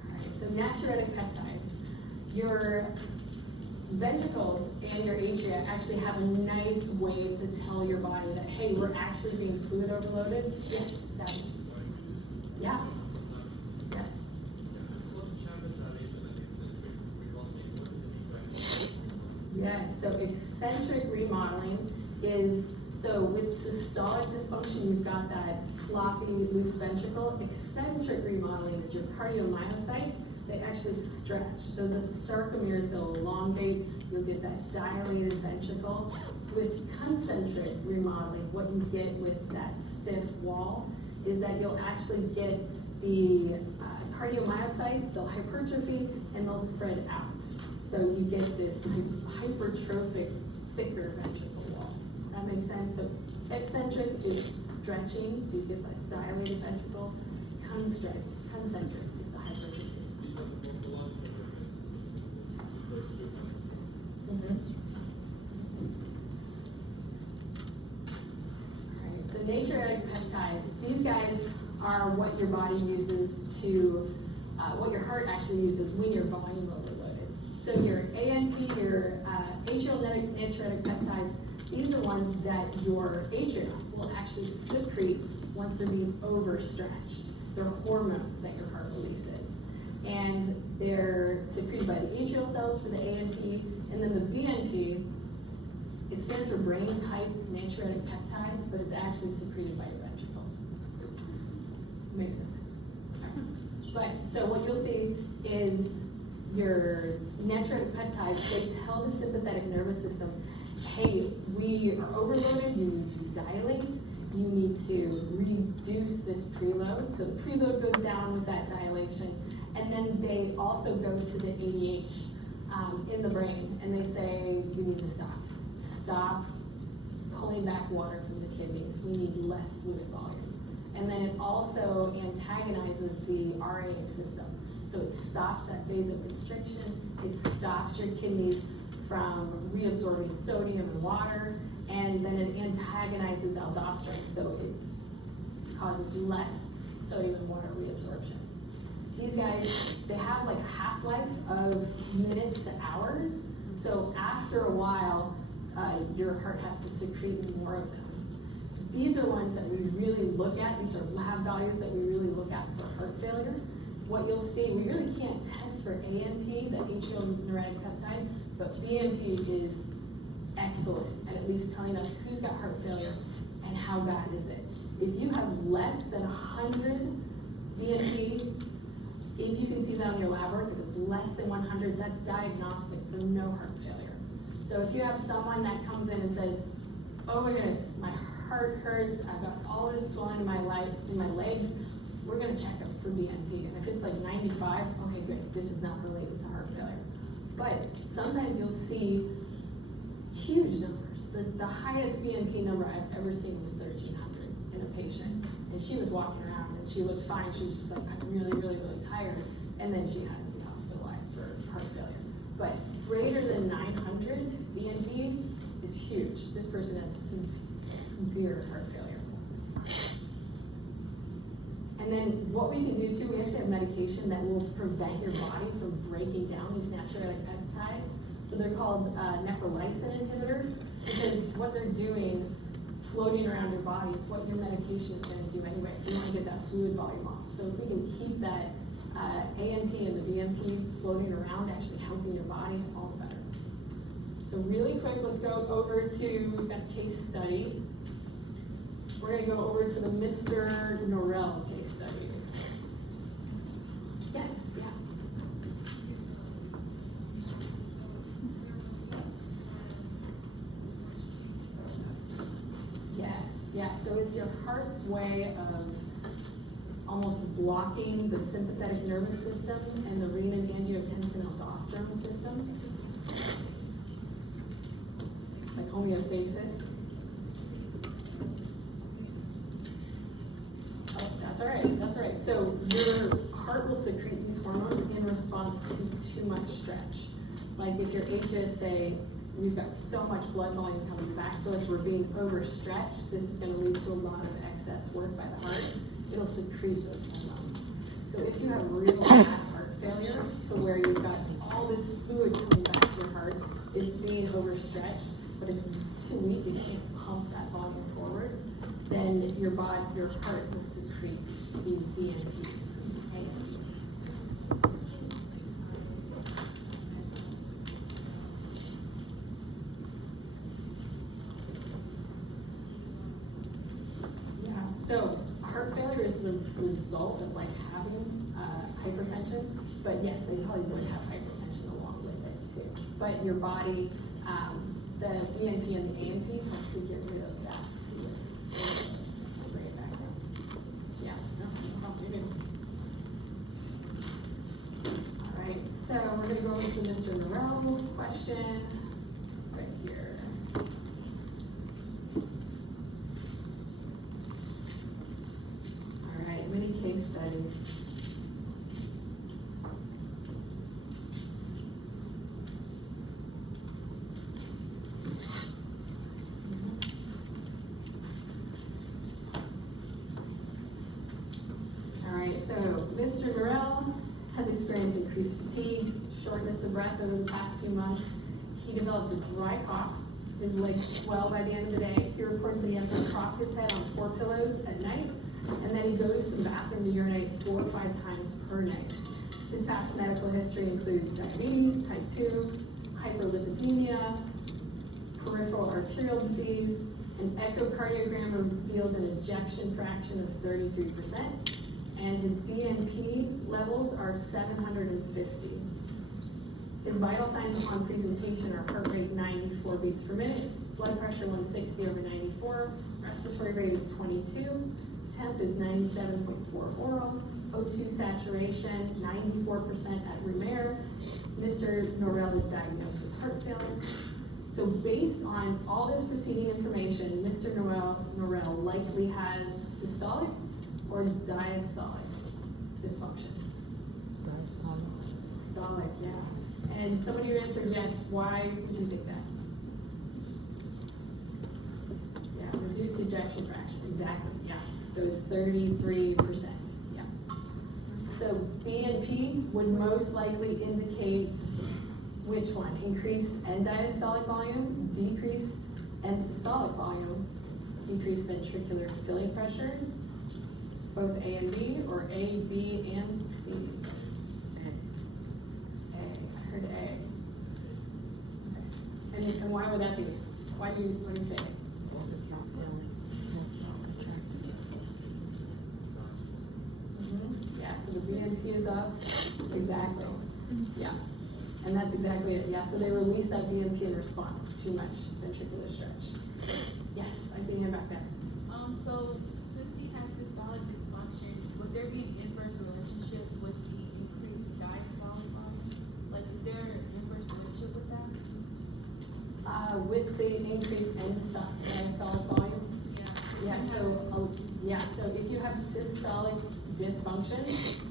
Alright, so natriuretic peptides. Your ventricles and your atria actually have a nice way to tell your body that, hey, we're actually being fluid overloaded. Yes, exactly. Yeah. Yes. Yes, so eccentric remodeling is, so with systolic dysfunction, you've got that floppy, loose ventricle. Eccentric remodeling is your cardiomyocytes. They actually stretch. So the sarcomeres, they'll elongate. You'll get that dilated ventricle. With concentric remodeling, what you get with that stiff wall is that you'll actually get the cardiomyocytes, they'll hypertrophy, and they'll spread out. So you get this hypertrophic, thicker ventricle wall. Does that make sense? So eccentric is stretching, so you get that dilated ventricle. Concentric is the hypertrophy. Alright, so natriuretic peptides, these guys are what your body uses to, what your heart actually uses when you're volume overloaded. So your ANP, your atrial natriuretic peptides, these are ones that your atria will actually secrete once they're being overstretched. They're hormones that your heart releases. and they're secreted by the atrial cells for the ANP, and then the BNP, it stands for brain-type natriuretic peptides, but it's actually secreted by your ventricles. Makes no sense. But, so what you'll see is your natriuretic peptides, they tell the sympathetic nervous system, hey, we are overloaded, you need to dilate, you need to reduce this preload. So the preload goes down with that dilation, and then they also go to the ADH in the brain, and they say, you need to stop. Stop pulling back water from the kidneys. We need less fluid volume. And then it also antagonizes the RAA system. So it stops that vasoconstriction, it stops your kidneys from reabsorbing sodium and water, and then it antagonizes aldosterone, so it causes less sodium and water reabsorption. These guys, they have like a half-life of minutes to hours, so after a while, your heart has to secrete more of them. These are ones that we really look at, these are lab values that we really look at for heart failure. What you'll see, we really can't test for ANP, the atrial neuritic peptide, but BNP is excellent at least telling us who's got heart failure and how bad is it. If you have less than 100 BNP, if you can see that on your lab work, if it's less than 100, that's diagnostic for no heart failure. So if you have someone that comes in and says, oh my goodness, my heart hurts, I've got all this swelling in my legs, we're gonna check up for BNP. And if it's like 95, okay, good, this is not related to heart failure. But sometimes you'll see huge numbers. The highest BNP number I've ever seen was 1,300 in a patient. And she was walking around and she looked fine. She was just like, I'm really, really, really tired. And then she had to be hospitalized for heart failure. But greater than 900 BNP is huge. This person has severe heart failure. And then what we can do too, we actually have medication that will prevent your body from breaking down these natriuretic peptides. So they're called neprilysin inhibitors, because what they're doing, floating around your body, is what your medication is going to do anyway. You want to get that fluid volume off. So if we can keep that ANP and the BNP floating around, actually helping your body, all the better. So really quick, let's go over to a case study. We're going to go over to the Mr. Norell case study. Yes, yeah. Yes, yeah, so it's your heart's way of almost blocking the sympathetic nervous system and the renin-angiotensin-aldosterone system, like homeostasis. Oh, that's all right. So your heart will secrete these hormones in response to too much stretch. Like if your HSA, say, we've got so much blood volume coming back to us, we're being overstretched, this is going to lead to a lot of excess work by the heart. It'll secrete those hormones. So if you have real bad heart failure, to where you've got all this fluid coming back to your heart, it's being overstretched, but it's too weak, it can't pump that volume forward, then your heart will secrete these BNPs, these ANPs. Yeah, so heart failure is the result of like having hypertension, but yes, they probably would have hypertension along with it too. But your body, the BNP and the ANP helps to get rid of that fluid to bring it back down. Yeah, no problem. All right, so we're gonna go into the Mr. Norell question right here. All right, mini case study. So Mr. Norell has experienced increased fatigue, shortness of breath over the past few months. He developed a dry cough. His legs swell by the end of the day. He reports that he has to prop his head on 4 pillows at night, and then he goes to the bathroom to urinate 4 or 5 times per night. His past medical history includes diabetes, type 2, hyperlipidemia, peripheral arterial disease. An echocardiogram reveals an ejection fraction of 33%, and his BNP levels are 750. His vital signs upon presentation are heart rate 94 beats per minute, blood pressure 160 over 94, respiratory rate is 22, temp is 97.4 oral, O2 saturation 94% at room air. Mr. Norrell is diagnosed with heart failure. So based on all this preceding information, Mr. Norrell likely has systolic or diastolic dysfunction. Systolic, yeah. And some of you answered yes. Why would you think that? Yeah, reduced ejection fraction, exactly, yeah. So it's 33%, yeah. So BNP would most likely indicate which one? Increased end diastolic volume, decreased end systolic volume, decreased ventricular filling pressures, both A and B, or A, B, and C? A. I heard A. Okay. And why would that be? What do you think? Yeah, so the BNP is up. Exactly. Yeah. And that's exactly it. Yeah, so they release that BNP in response to too much ventricular stretch. Yes, I see him back there. So since he has systolic dysfunction, would there be an inverse relationship with the increased diastolic volume? Like, is there an inverse relationship with that? With the increased end diastolic volume? Yeah. So if you have systolic dysfunction,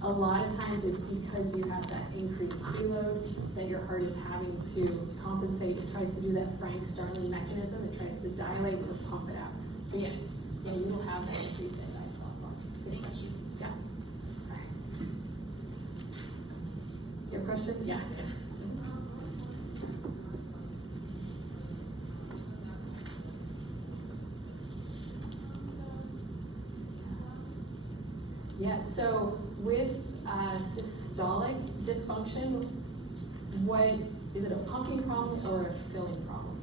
a lot of times it's because you have that increased preload that your heart is having to compensate. It tries to do that Frank-Starling mechanism. It tries to dilate to pump it out. So yes, yeah, you will have that increased end diastolic volume. Good question. Yeah. All right. Do you have a question? Yeah. Yeah, so with systolic dysfunction, what is it, a pumping problem or a filling problem?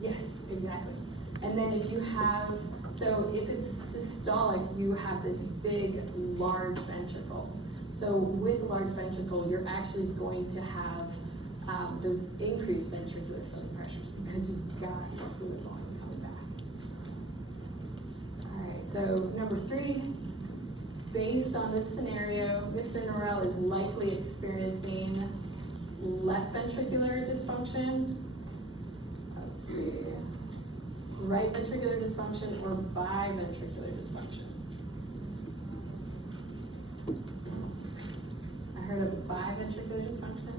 Yes, exactly. And then if you have, so if it's systolic, you have this big, large ventricle. So with large ventricle, you're actually going to have those increased ventricular filling pressures because you've got more fluid volume coming back. So number 3, based on this scenario, Mr. Norrell is likely experiencing left ventricular dysfunction. Let's see, right ventricular dysfunction or biventricular dysfunction. I heard of biventricular dysfunction.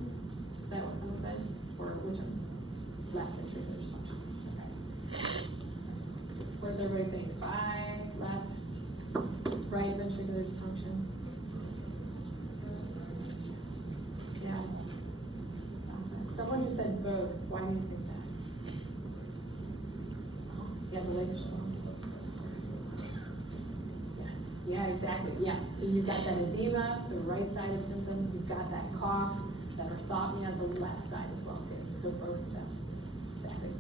Is that what someone said? Or which one? Left ventricular dysfunction. Okay. What does everybody think? Left, right ventricular dysfunction. Yeah. Someone who said both. Why do you think that? Yeah, the legs. Yes. Yeah, exactly. Yeah. So you've got that edema, so right-sided symptoms. You've got that cough, that orthopnea, the left side as well too. So both of them. Exactly.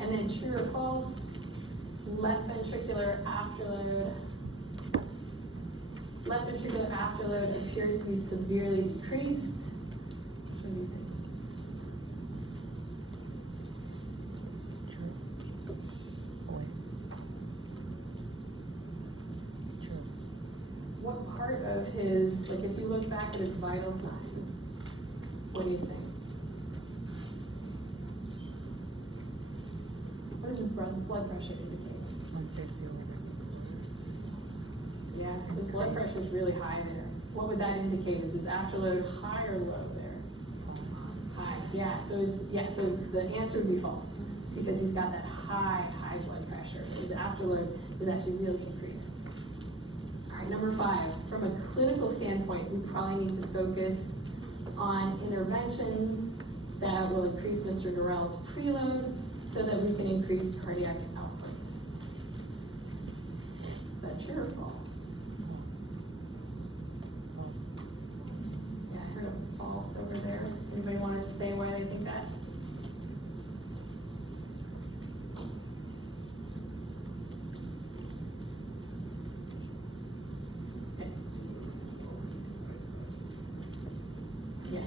And then true or false? Left ventricular afterload. Left ventricular afterload appears to be severely decreased. Which one do you think? True. Boy. True. What part of his, like if you look back at his vital signs, what do you think? What does his blood pressure indicate? 160 over. Yeah, so his blood pressure is really high there. What would that indicate? Is his afterload high or low there? High. Yeah. So so the answer would be false because he's got that high blood pressure. So his afterload is actually really increased. All right, number 5. From a clinical standpoint, we probably need to focus on interventions that will increase Mr. Norrell's preload so that we can increase cardiac output. Is that true or false? false over there. Anybody want to say why they think that? Okay. Yeah.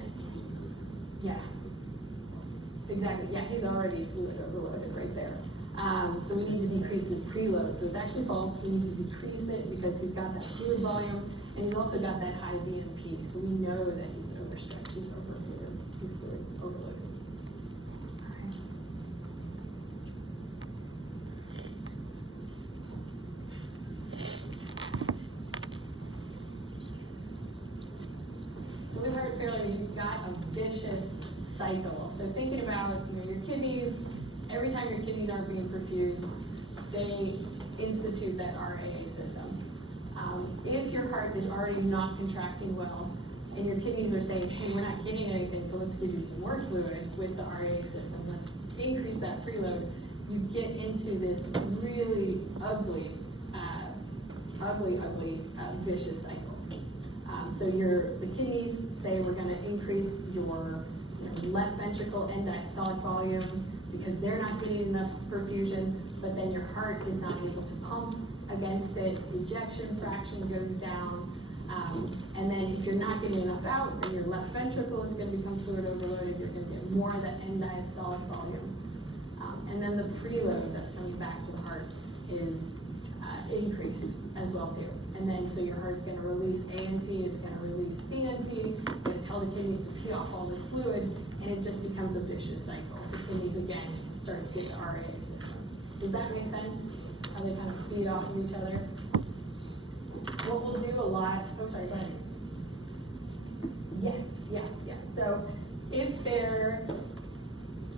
Yeah. Exactly, yeah, he's already fluid overloaded right there. So we need to decrease his preload. So it's actually false. We need to decrease it because he's got that fluid volume and he's also got that high BNP. So we know that he's overstretched, he's overfluid, he's fluid overloaded. All right. So with heart failure, you've got a vicious cycle. So thinking about, your kidneys, every time your kidneys aren't being perfused, they institute that RAA system. If your heart is already not contracting well, and your kidneys are saying, hey, we're not getting anything, so let's give you some more fluid with the RAA system, let's increase that preload, you get into this really ugly, vicious cycle. So the kidneys say we're going to increase your left ventricle end diastolic volume because they're not getting enough perfusion, but then your heart is not able to pump against it, ejection fraction goes down, and then if you're not getting enough out, then your left ventricle is going to become fluid overloaded, you're going to get more of that end diastolic volume. And then the preload that's coming back to the heart is increased as well too. And then so your heart's going to release ANP, it's going to release BNP, it's going to tell the kidneys to pee off all this fluid, and it just becomes a vicious cycle. The kidneys again start to get the RAA system. Does that make sense? How they kind of feed off of each other? What we'll do a lot, oh sorry, go ahead. Yes, yeah. So if your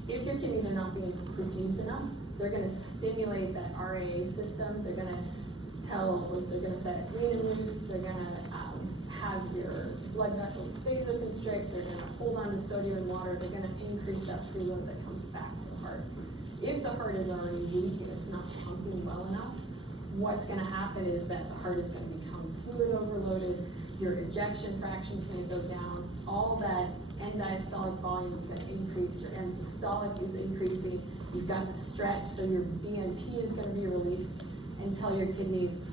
kidneys are not being perfused enough, they're going to stimulate that RAA system. They're going to set renin loose. They're going to have your blood vessels vasoconstrict. They're going to hold on to sodium and water. They're going to increase that preload that comes back to the heart. If the heart is already weak and it's not pumping well enough, what's going to happen is that the heart is going to become fluid overloaded. Your ejection fraction is going to go down. All that end diastolic volume is going to increase. Your end systolic is increasing. You've got the stretch, so your BNP is going to be released and tell your kidneys,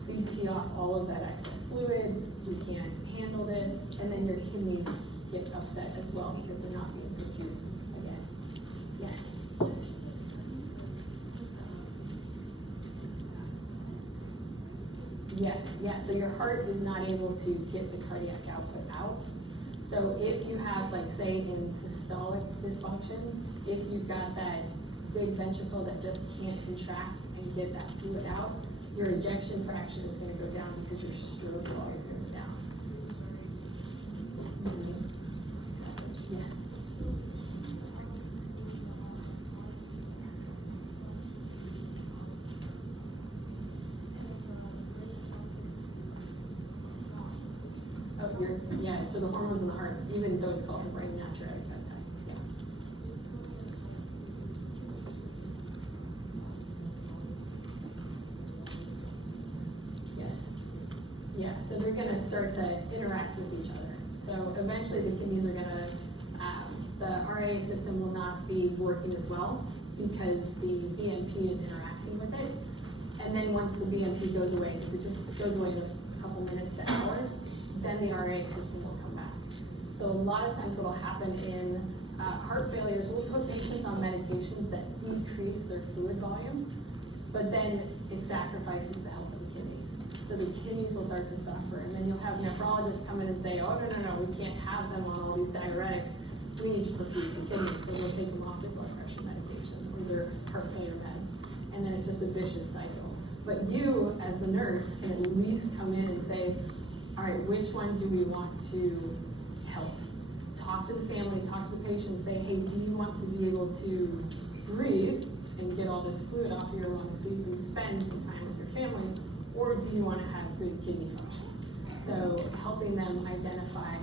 please pee off all of that excess fluid. We can't handle this. And then your kidneys get upset as well because they're not being perfused again. Yes? Yes, yeah, so your heart is not able to get the cardiac output out. So if you have, like, say, in systolic dysfunction, if you've got that big ventricle that just can't contract and get that fluid out, your ejection fraction is going to go down because your stroke volume goes down. Mm-hmm. Yes. Yeah, so the hormones in the heart, even though it's called the brain natriuretic peptide, yeah. Yes. Yeah, so they're going to start to interact with each other. So eventually the kidneys are going to, the RAA system will not be working as well because the BNP is interacting with it. And then once the BNP goes away, because it just goes away in a couple minutes to hours, then the RAA system will come back. So a lot of times what will happen in heart failures, we'll put patients on medications that decrease their fluid volume, but then it sacrifices the health of the kidneys. So the kidneys will start to suffer, and then you'll have nephrologists come in and say, oh, no, we can't have them on all these diuretics. We need to perfuse the kidneys, so we'll take them off their blood pressure medication or their heart failure meds. And then it's just a vicious cycle. But you, as the nurse, can at least come in and say, all right, which one do we want to help? Talk to the family, talk to the patient, say, hey, do you want to be able to breathe and get all this fluid off of your lungs so you can spend some time with your family, or do you want to have good kidney function? So helping them identify,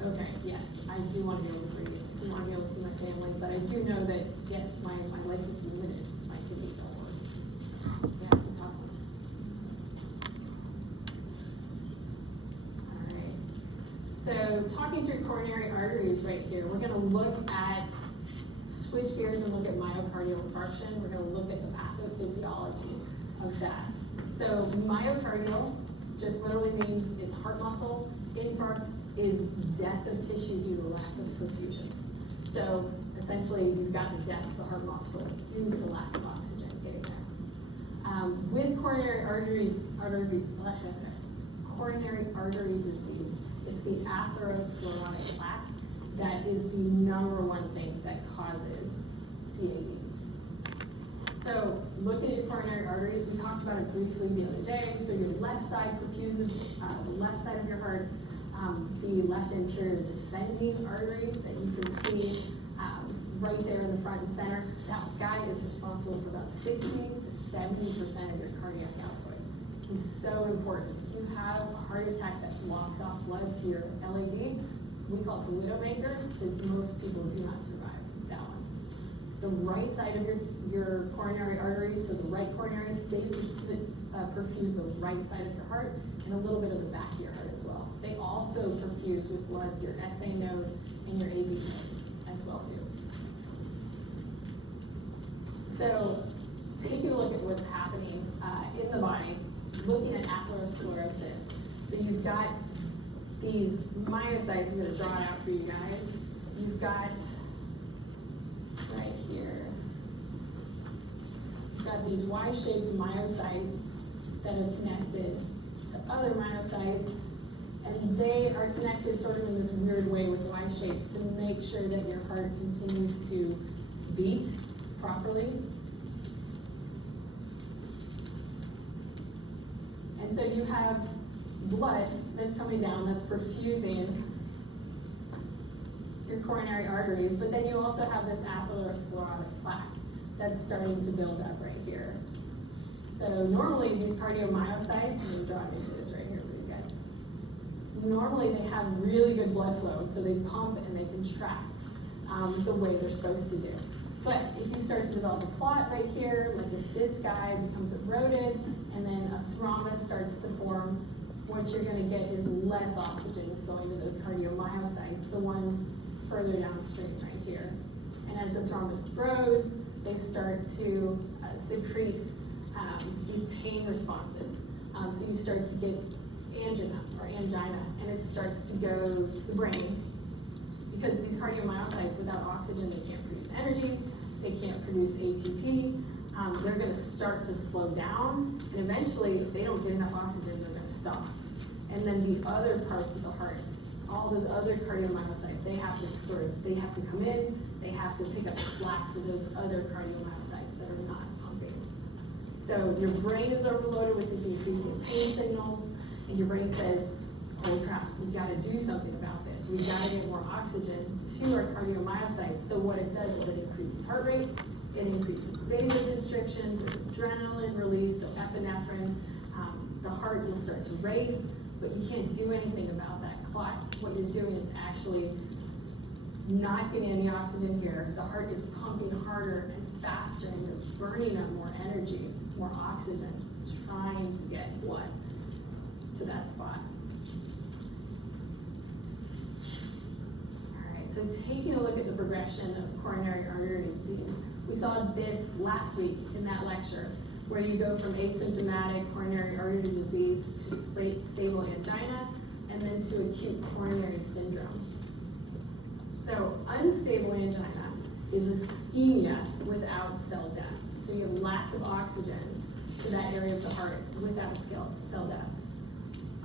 okay, yes, I do want to be able to breathe, I do want to be able to see my family, but I do know that, yes, my life is limited, my kidneys don't work. Yeah, it's a tough one. So talking through coronary arteries right here, we're gonna look at, switch gears and look at myocardial infarction. We're gonna look at the pathophysiology of that. So myocardial just literally means it's heart muscle. Infarct is death of tissue due to lack of perfusion. So essentially, you've got the death of the heart muscle due to lack of oxygen getting there. With coronary artery disease, it's the atherosclerotic plaque that is the #1 thing that causes CAD. So looking at your coronary arteries, we talked about it briefly the other day. So your left side perfuses the left side of your heart, the left anterior descending artery that you can see right there in the front and center. That guy is responsible for about 60 to 70% of your cardiac output. He's so important. If you have a heart attack that blocks off blood to your LAD, we call it the widowmaker, because most people do not survive that one. The right side of your coronary arteries, so the right coronaries, they perfuse the right side of your heart and a little bit of the back of your heart as well. They also perfuse with blood your SA node and your AV node as well too. So taking a look at what's happening in the body, looking at atherosclerosis. So you've got these myocytes. I'm going to draw it out for you guys. You've got right here, you've got these Y-shaped myocytes that are connected to other myocytes, and they are connected sort of in this weird way with Y shapes to make sure that your heart continues to beat properly. And so you have blood that's coming down, that's perfusing your coronary arteries, but then you also have this atherosclerotic plaque that's starting to build up right here. So normally these cardiomyocytes, I'm drawing into this right here for these guys, normally they have really good blood flow, so they pump and they contract the way they're supposed to do. But if you start to develop a clot right here, like if this guy becomes eroded and then a thrombus starts to form, what you're going to get is less oxygen is going to those cardiomyocytes, the ones further downstream right here. And as the thrombus grows, they start to secrete these pain responses. So you start to get angina, and it starts to go to the brain, because these cardiomyocytes, without oxygen, they can't produce energy, they can't produce ATP, they're going to start to slow down, and eventually, if they don't get enough oxygen, they're going to stop. And then the other parts of the heart, all those other cardiomyocytes, they have to come in, they have to pick up the slack for those other cardiomyocytes that are not pumping. So your brain is overloaded with these increasing pain signals, and your brain says, holy crap, we've got to do something about this. We've got to get more oxygen to our cardiomyocytes. So what it does is it increases heart rate, it increases vasoconstriction, there's adrenaline release, so epinephrine. The heart will start to race, but you can't do anything about that clot. What you're doing is actually not getting any oxygen here. The heart is pumping harder and faster, and you're burning up more energy, more oxygen, trying to get blood to that spot. So taking a look at the progression of coronary artery disease, we saw this last week in that lecture, where you go from asymptomatic coronary artery disease to stable angina, and then to acute coronary syndrome. So unstable angina is ischemia without cell death. So you have lack of oxygen to that area of the heart without cell death.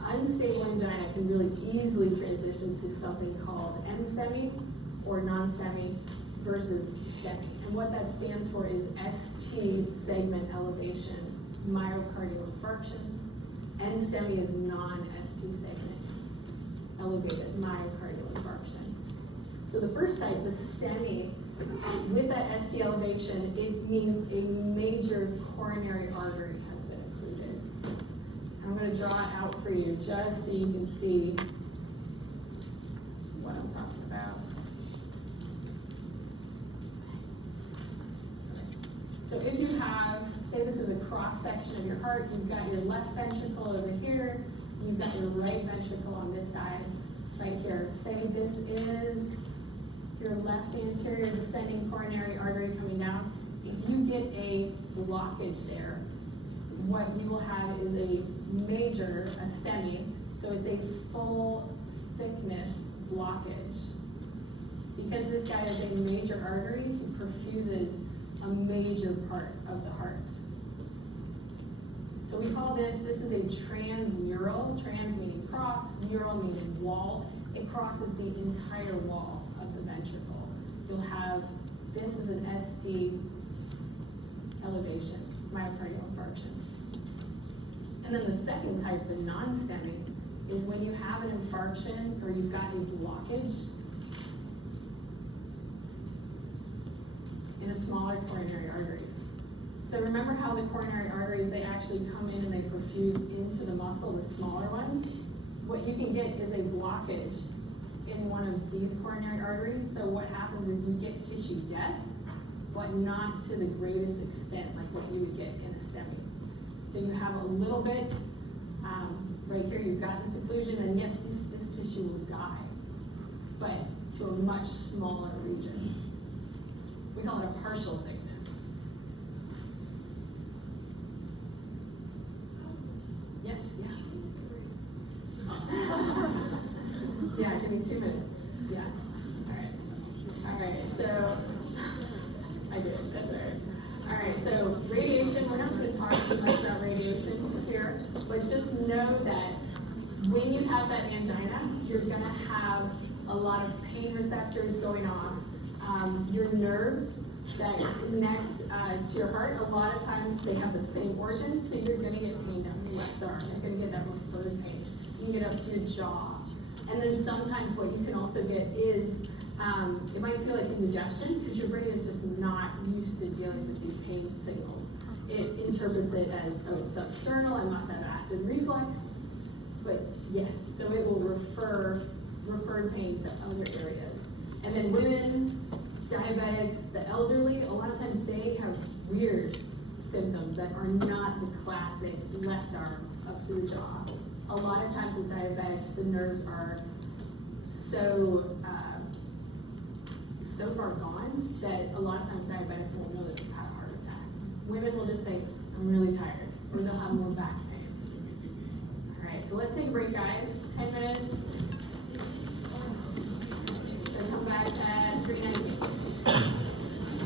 Unstable angina can really easily transition to something called NSTEMI or non-STEMI versus STEMI. And what that stands for is ST segment elevation myocardial infarction. NSTEMI is non-ST segment elevated myocardial infarction. So the first type, the STEMI, with that ST elevation, it means a major coronary artery has been occluded. I'm going to draw it out for you just so you can see what I'm talking about. So if you have, say this is a cross section of your heart, you've got your left ventricle over here, you've got your right ventricle on this side. right here. Say this is your left anterior descending coronary artery coming down. If you get a blockage there, what you will have is a major, a STEMI, so it's a full thickness blockage. Because this guy has a major artery, it perfuses a major part of the heart. So we call this is a transmural, trans meaning cross, mural meaning wall. It crosses the entire wall of the ventricle. You'll have, this is an ST elevation, myocardial infarction. And then the second type, the non-STEMI, is when you have an infarction or you've got a blockage in a smaller coronary artery. So remember how the coronary arteries, they actually come in and they perfuse into the muscle, the smaller ones? What you can get is a blockage in one of these coronary arteries. So what happens is you get tissue death, but not to the greatest extent like what you would get in a STEMI. So you have a little bit, right here you've got this occlusion, and yes, this tissue will die, but to a much smaller region. We call it a partial thickness. Yes, yeah. Yeah, give me 2 minutes. Yeah. All right, so, I did, that's all right. All right, so radiation, we're not going to talk too much about radiation here, but just know that when you have that angina, you're going to have a lot of pain receptors going off. Your nerves that connect to your heart, a lot of times they have the same origin, so you're going to get pain down your left arm. You're going to get that referred pain. You can get up to your jaw. And then sometimes what you can also get is, it might feel like indigestion because your brain is just not used to dealing with these pain signals. It interprets it as, oh, it's substernal, I must have acid reflux. But yes, so it will referred pain to other areas. And then women, diabetics, the elderly, a lot of times they have weird symptoms that are not the classic left arm up to the jaw. A lot of times with diabetics, the nerves are so far gone that a lot of times diabetics won't know that they've had a heart attack. Women will just say, I'm really tired, or they'll have more back pain. All right, so let's take a break, guys. 10 minutes. So come back at 3:19.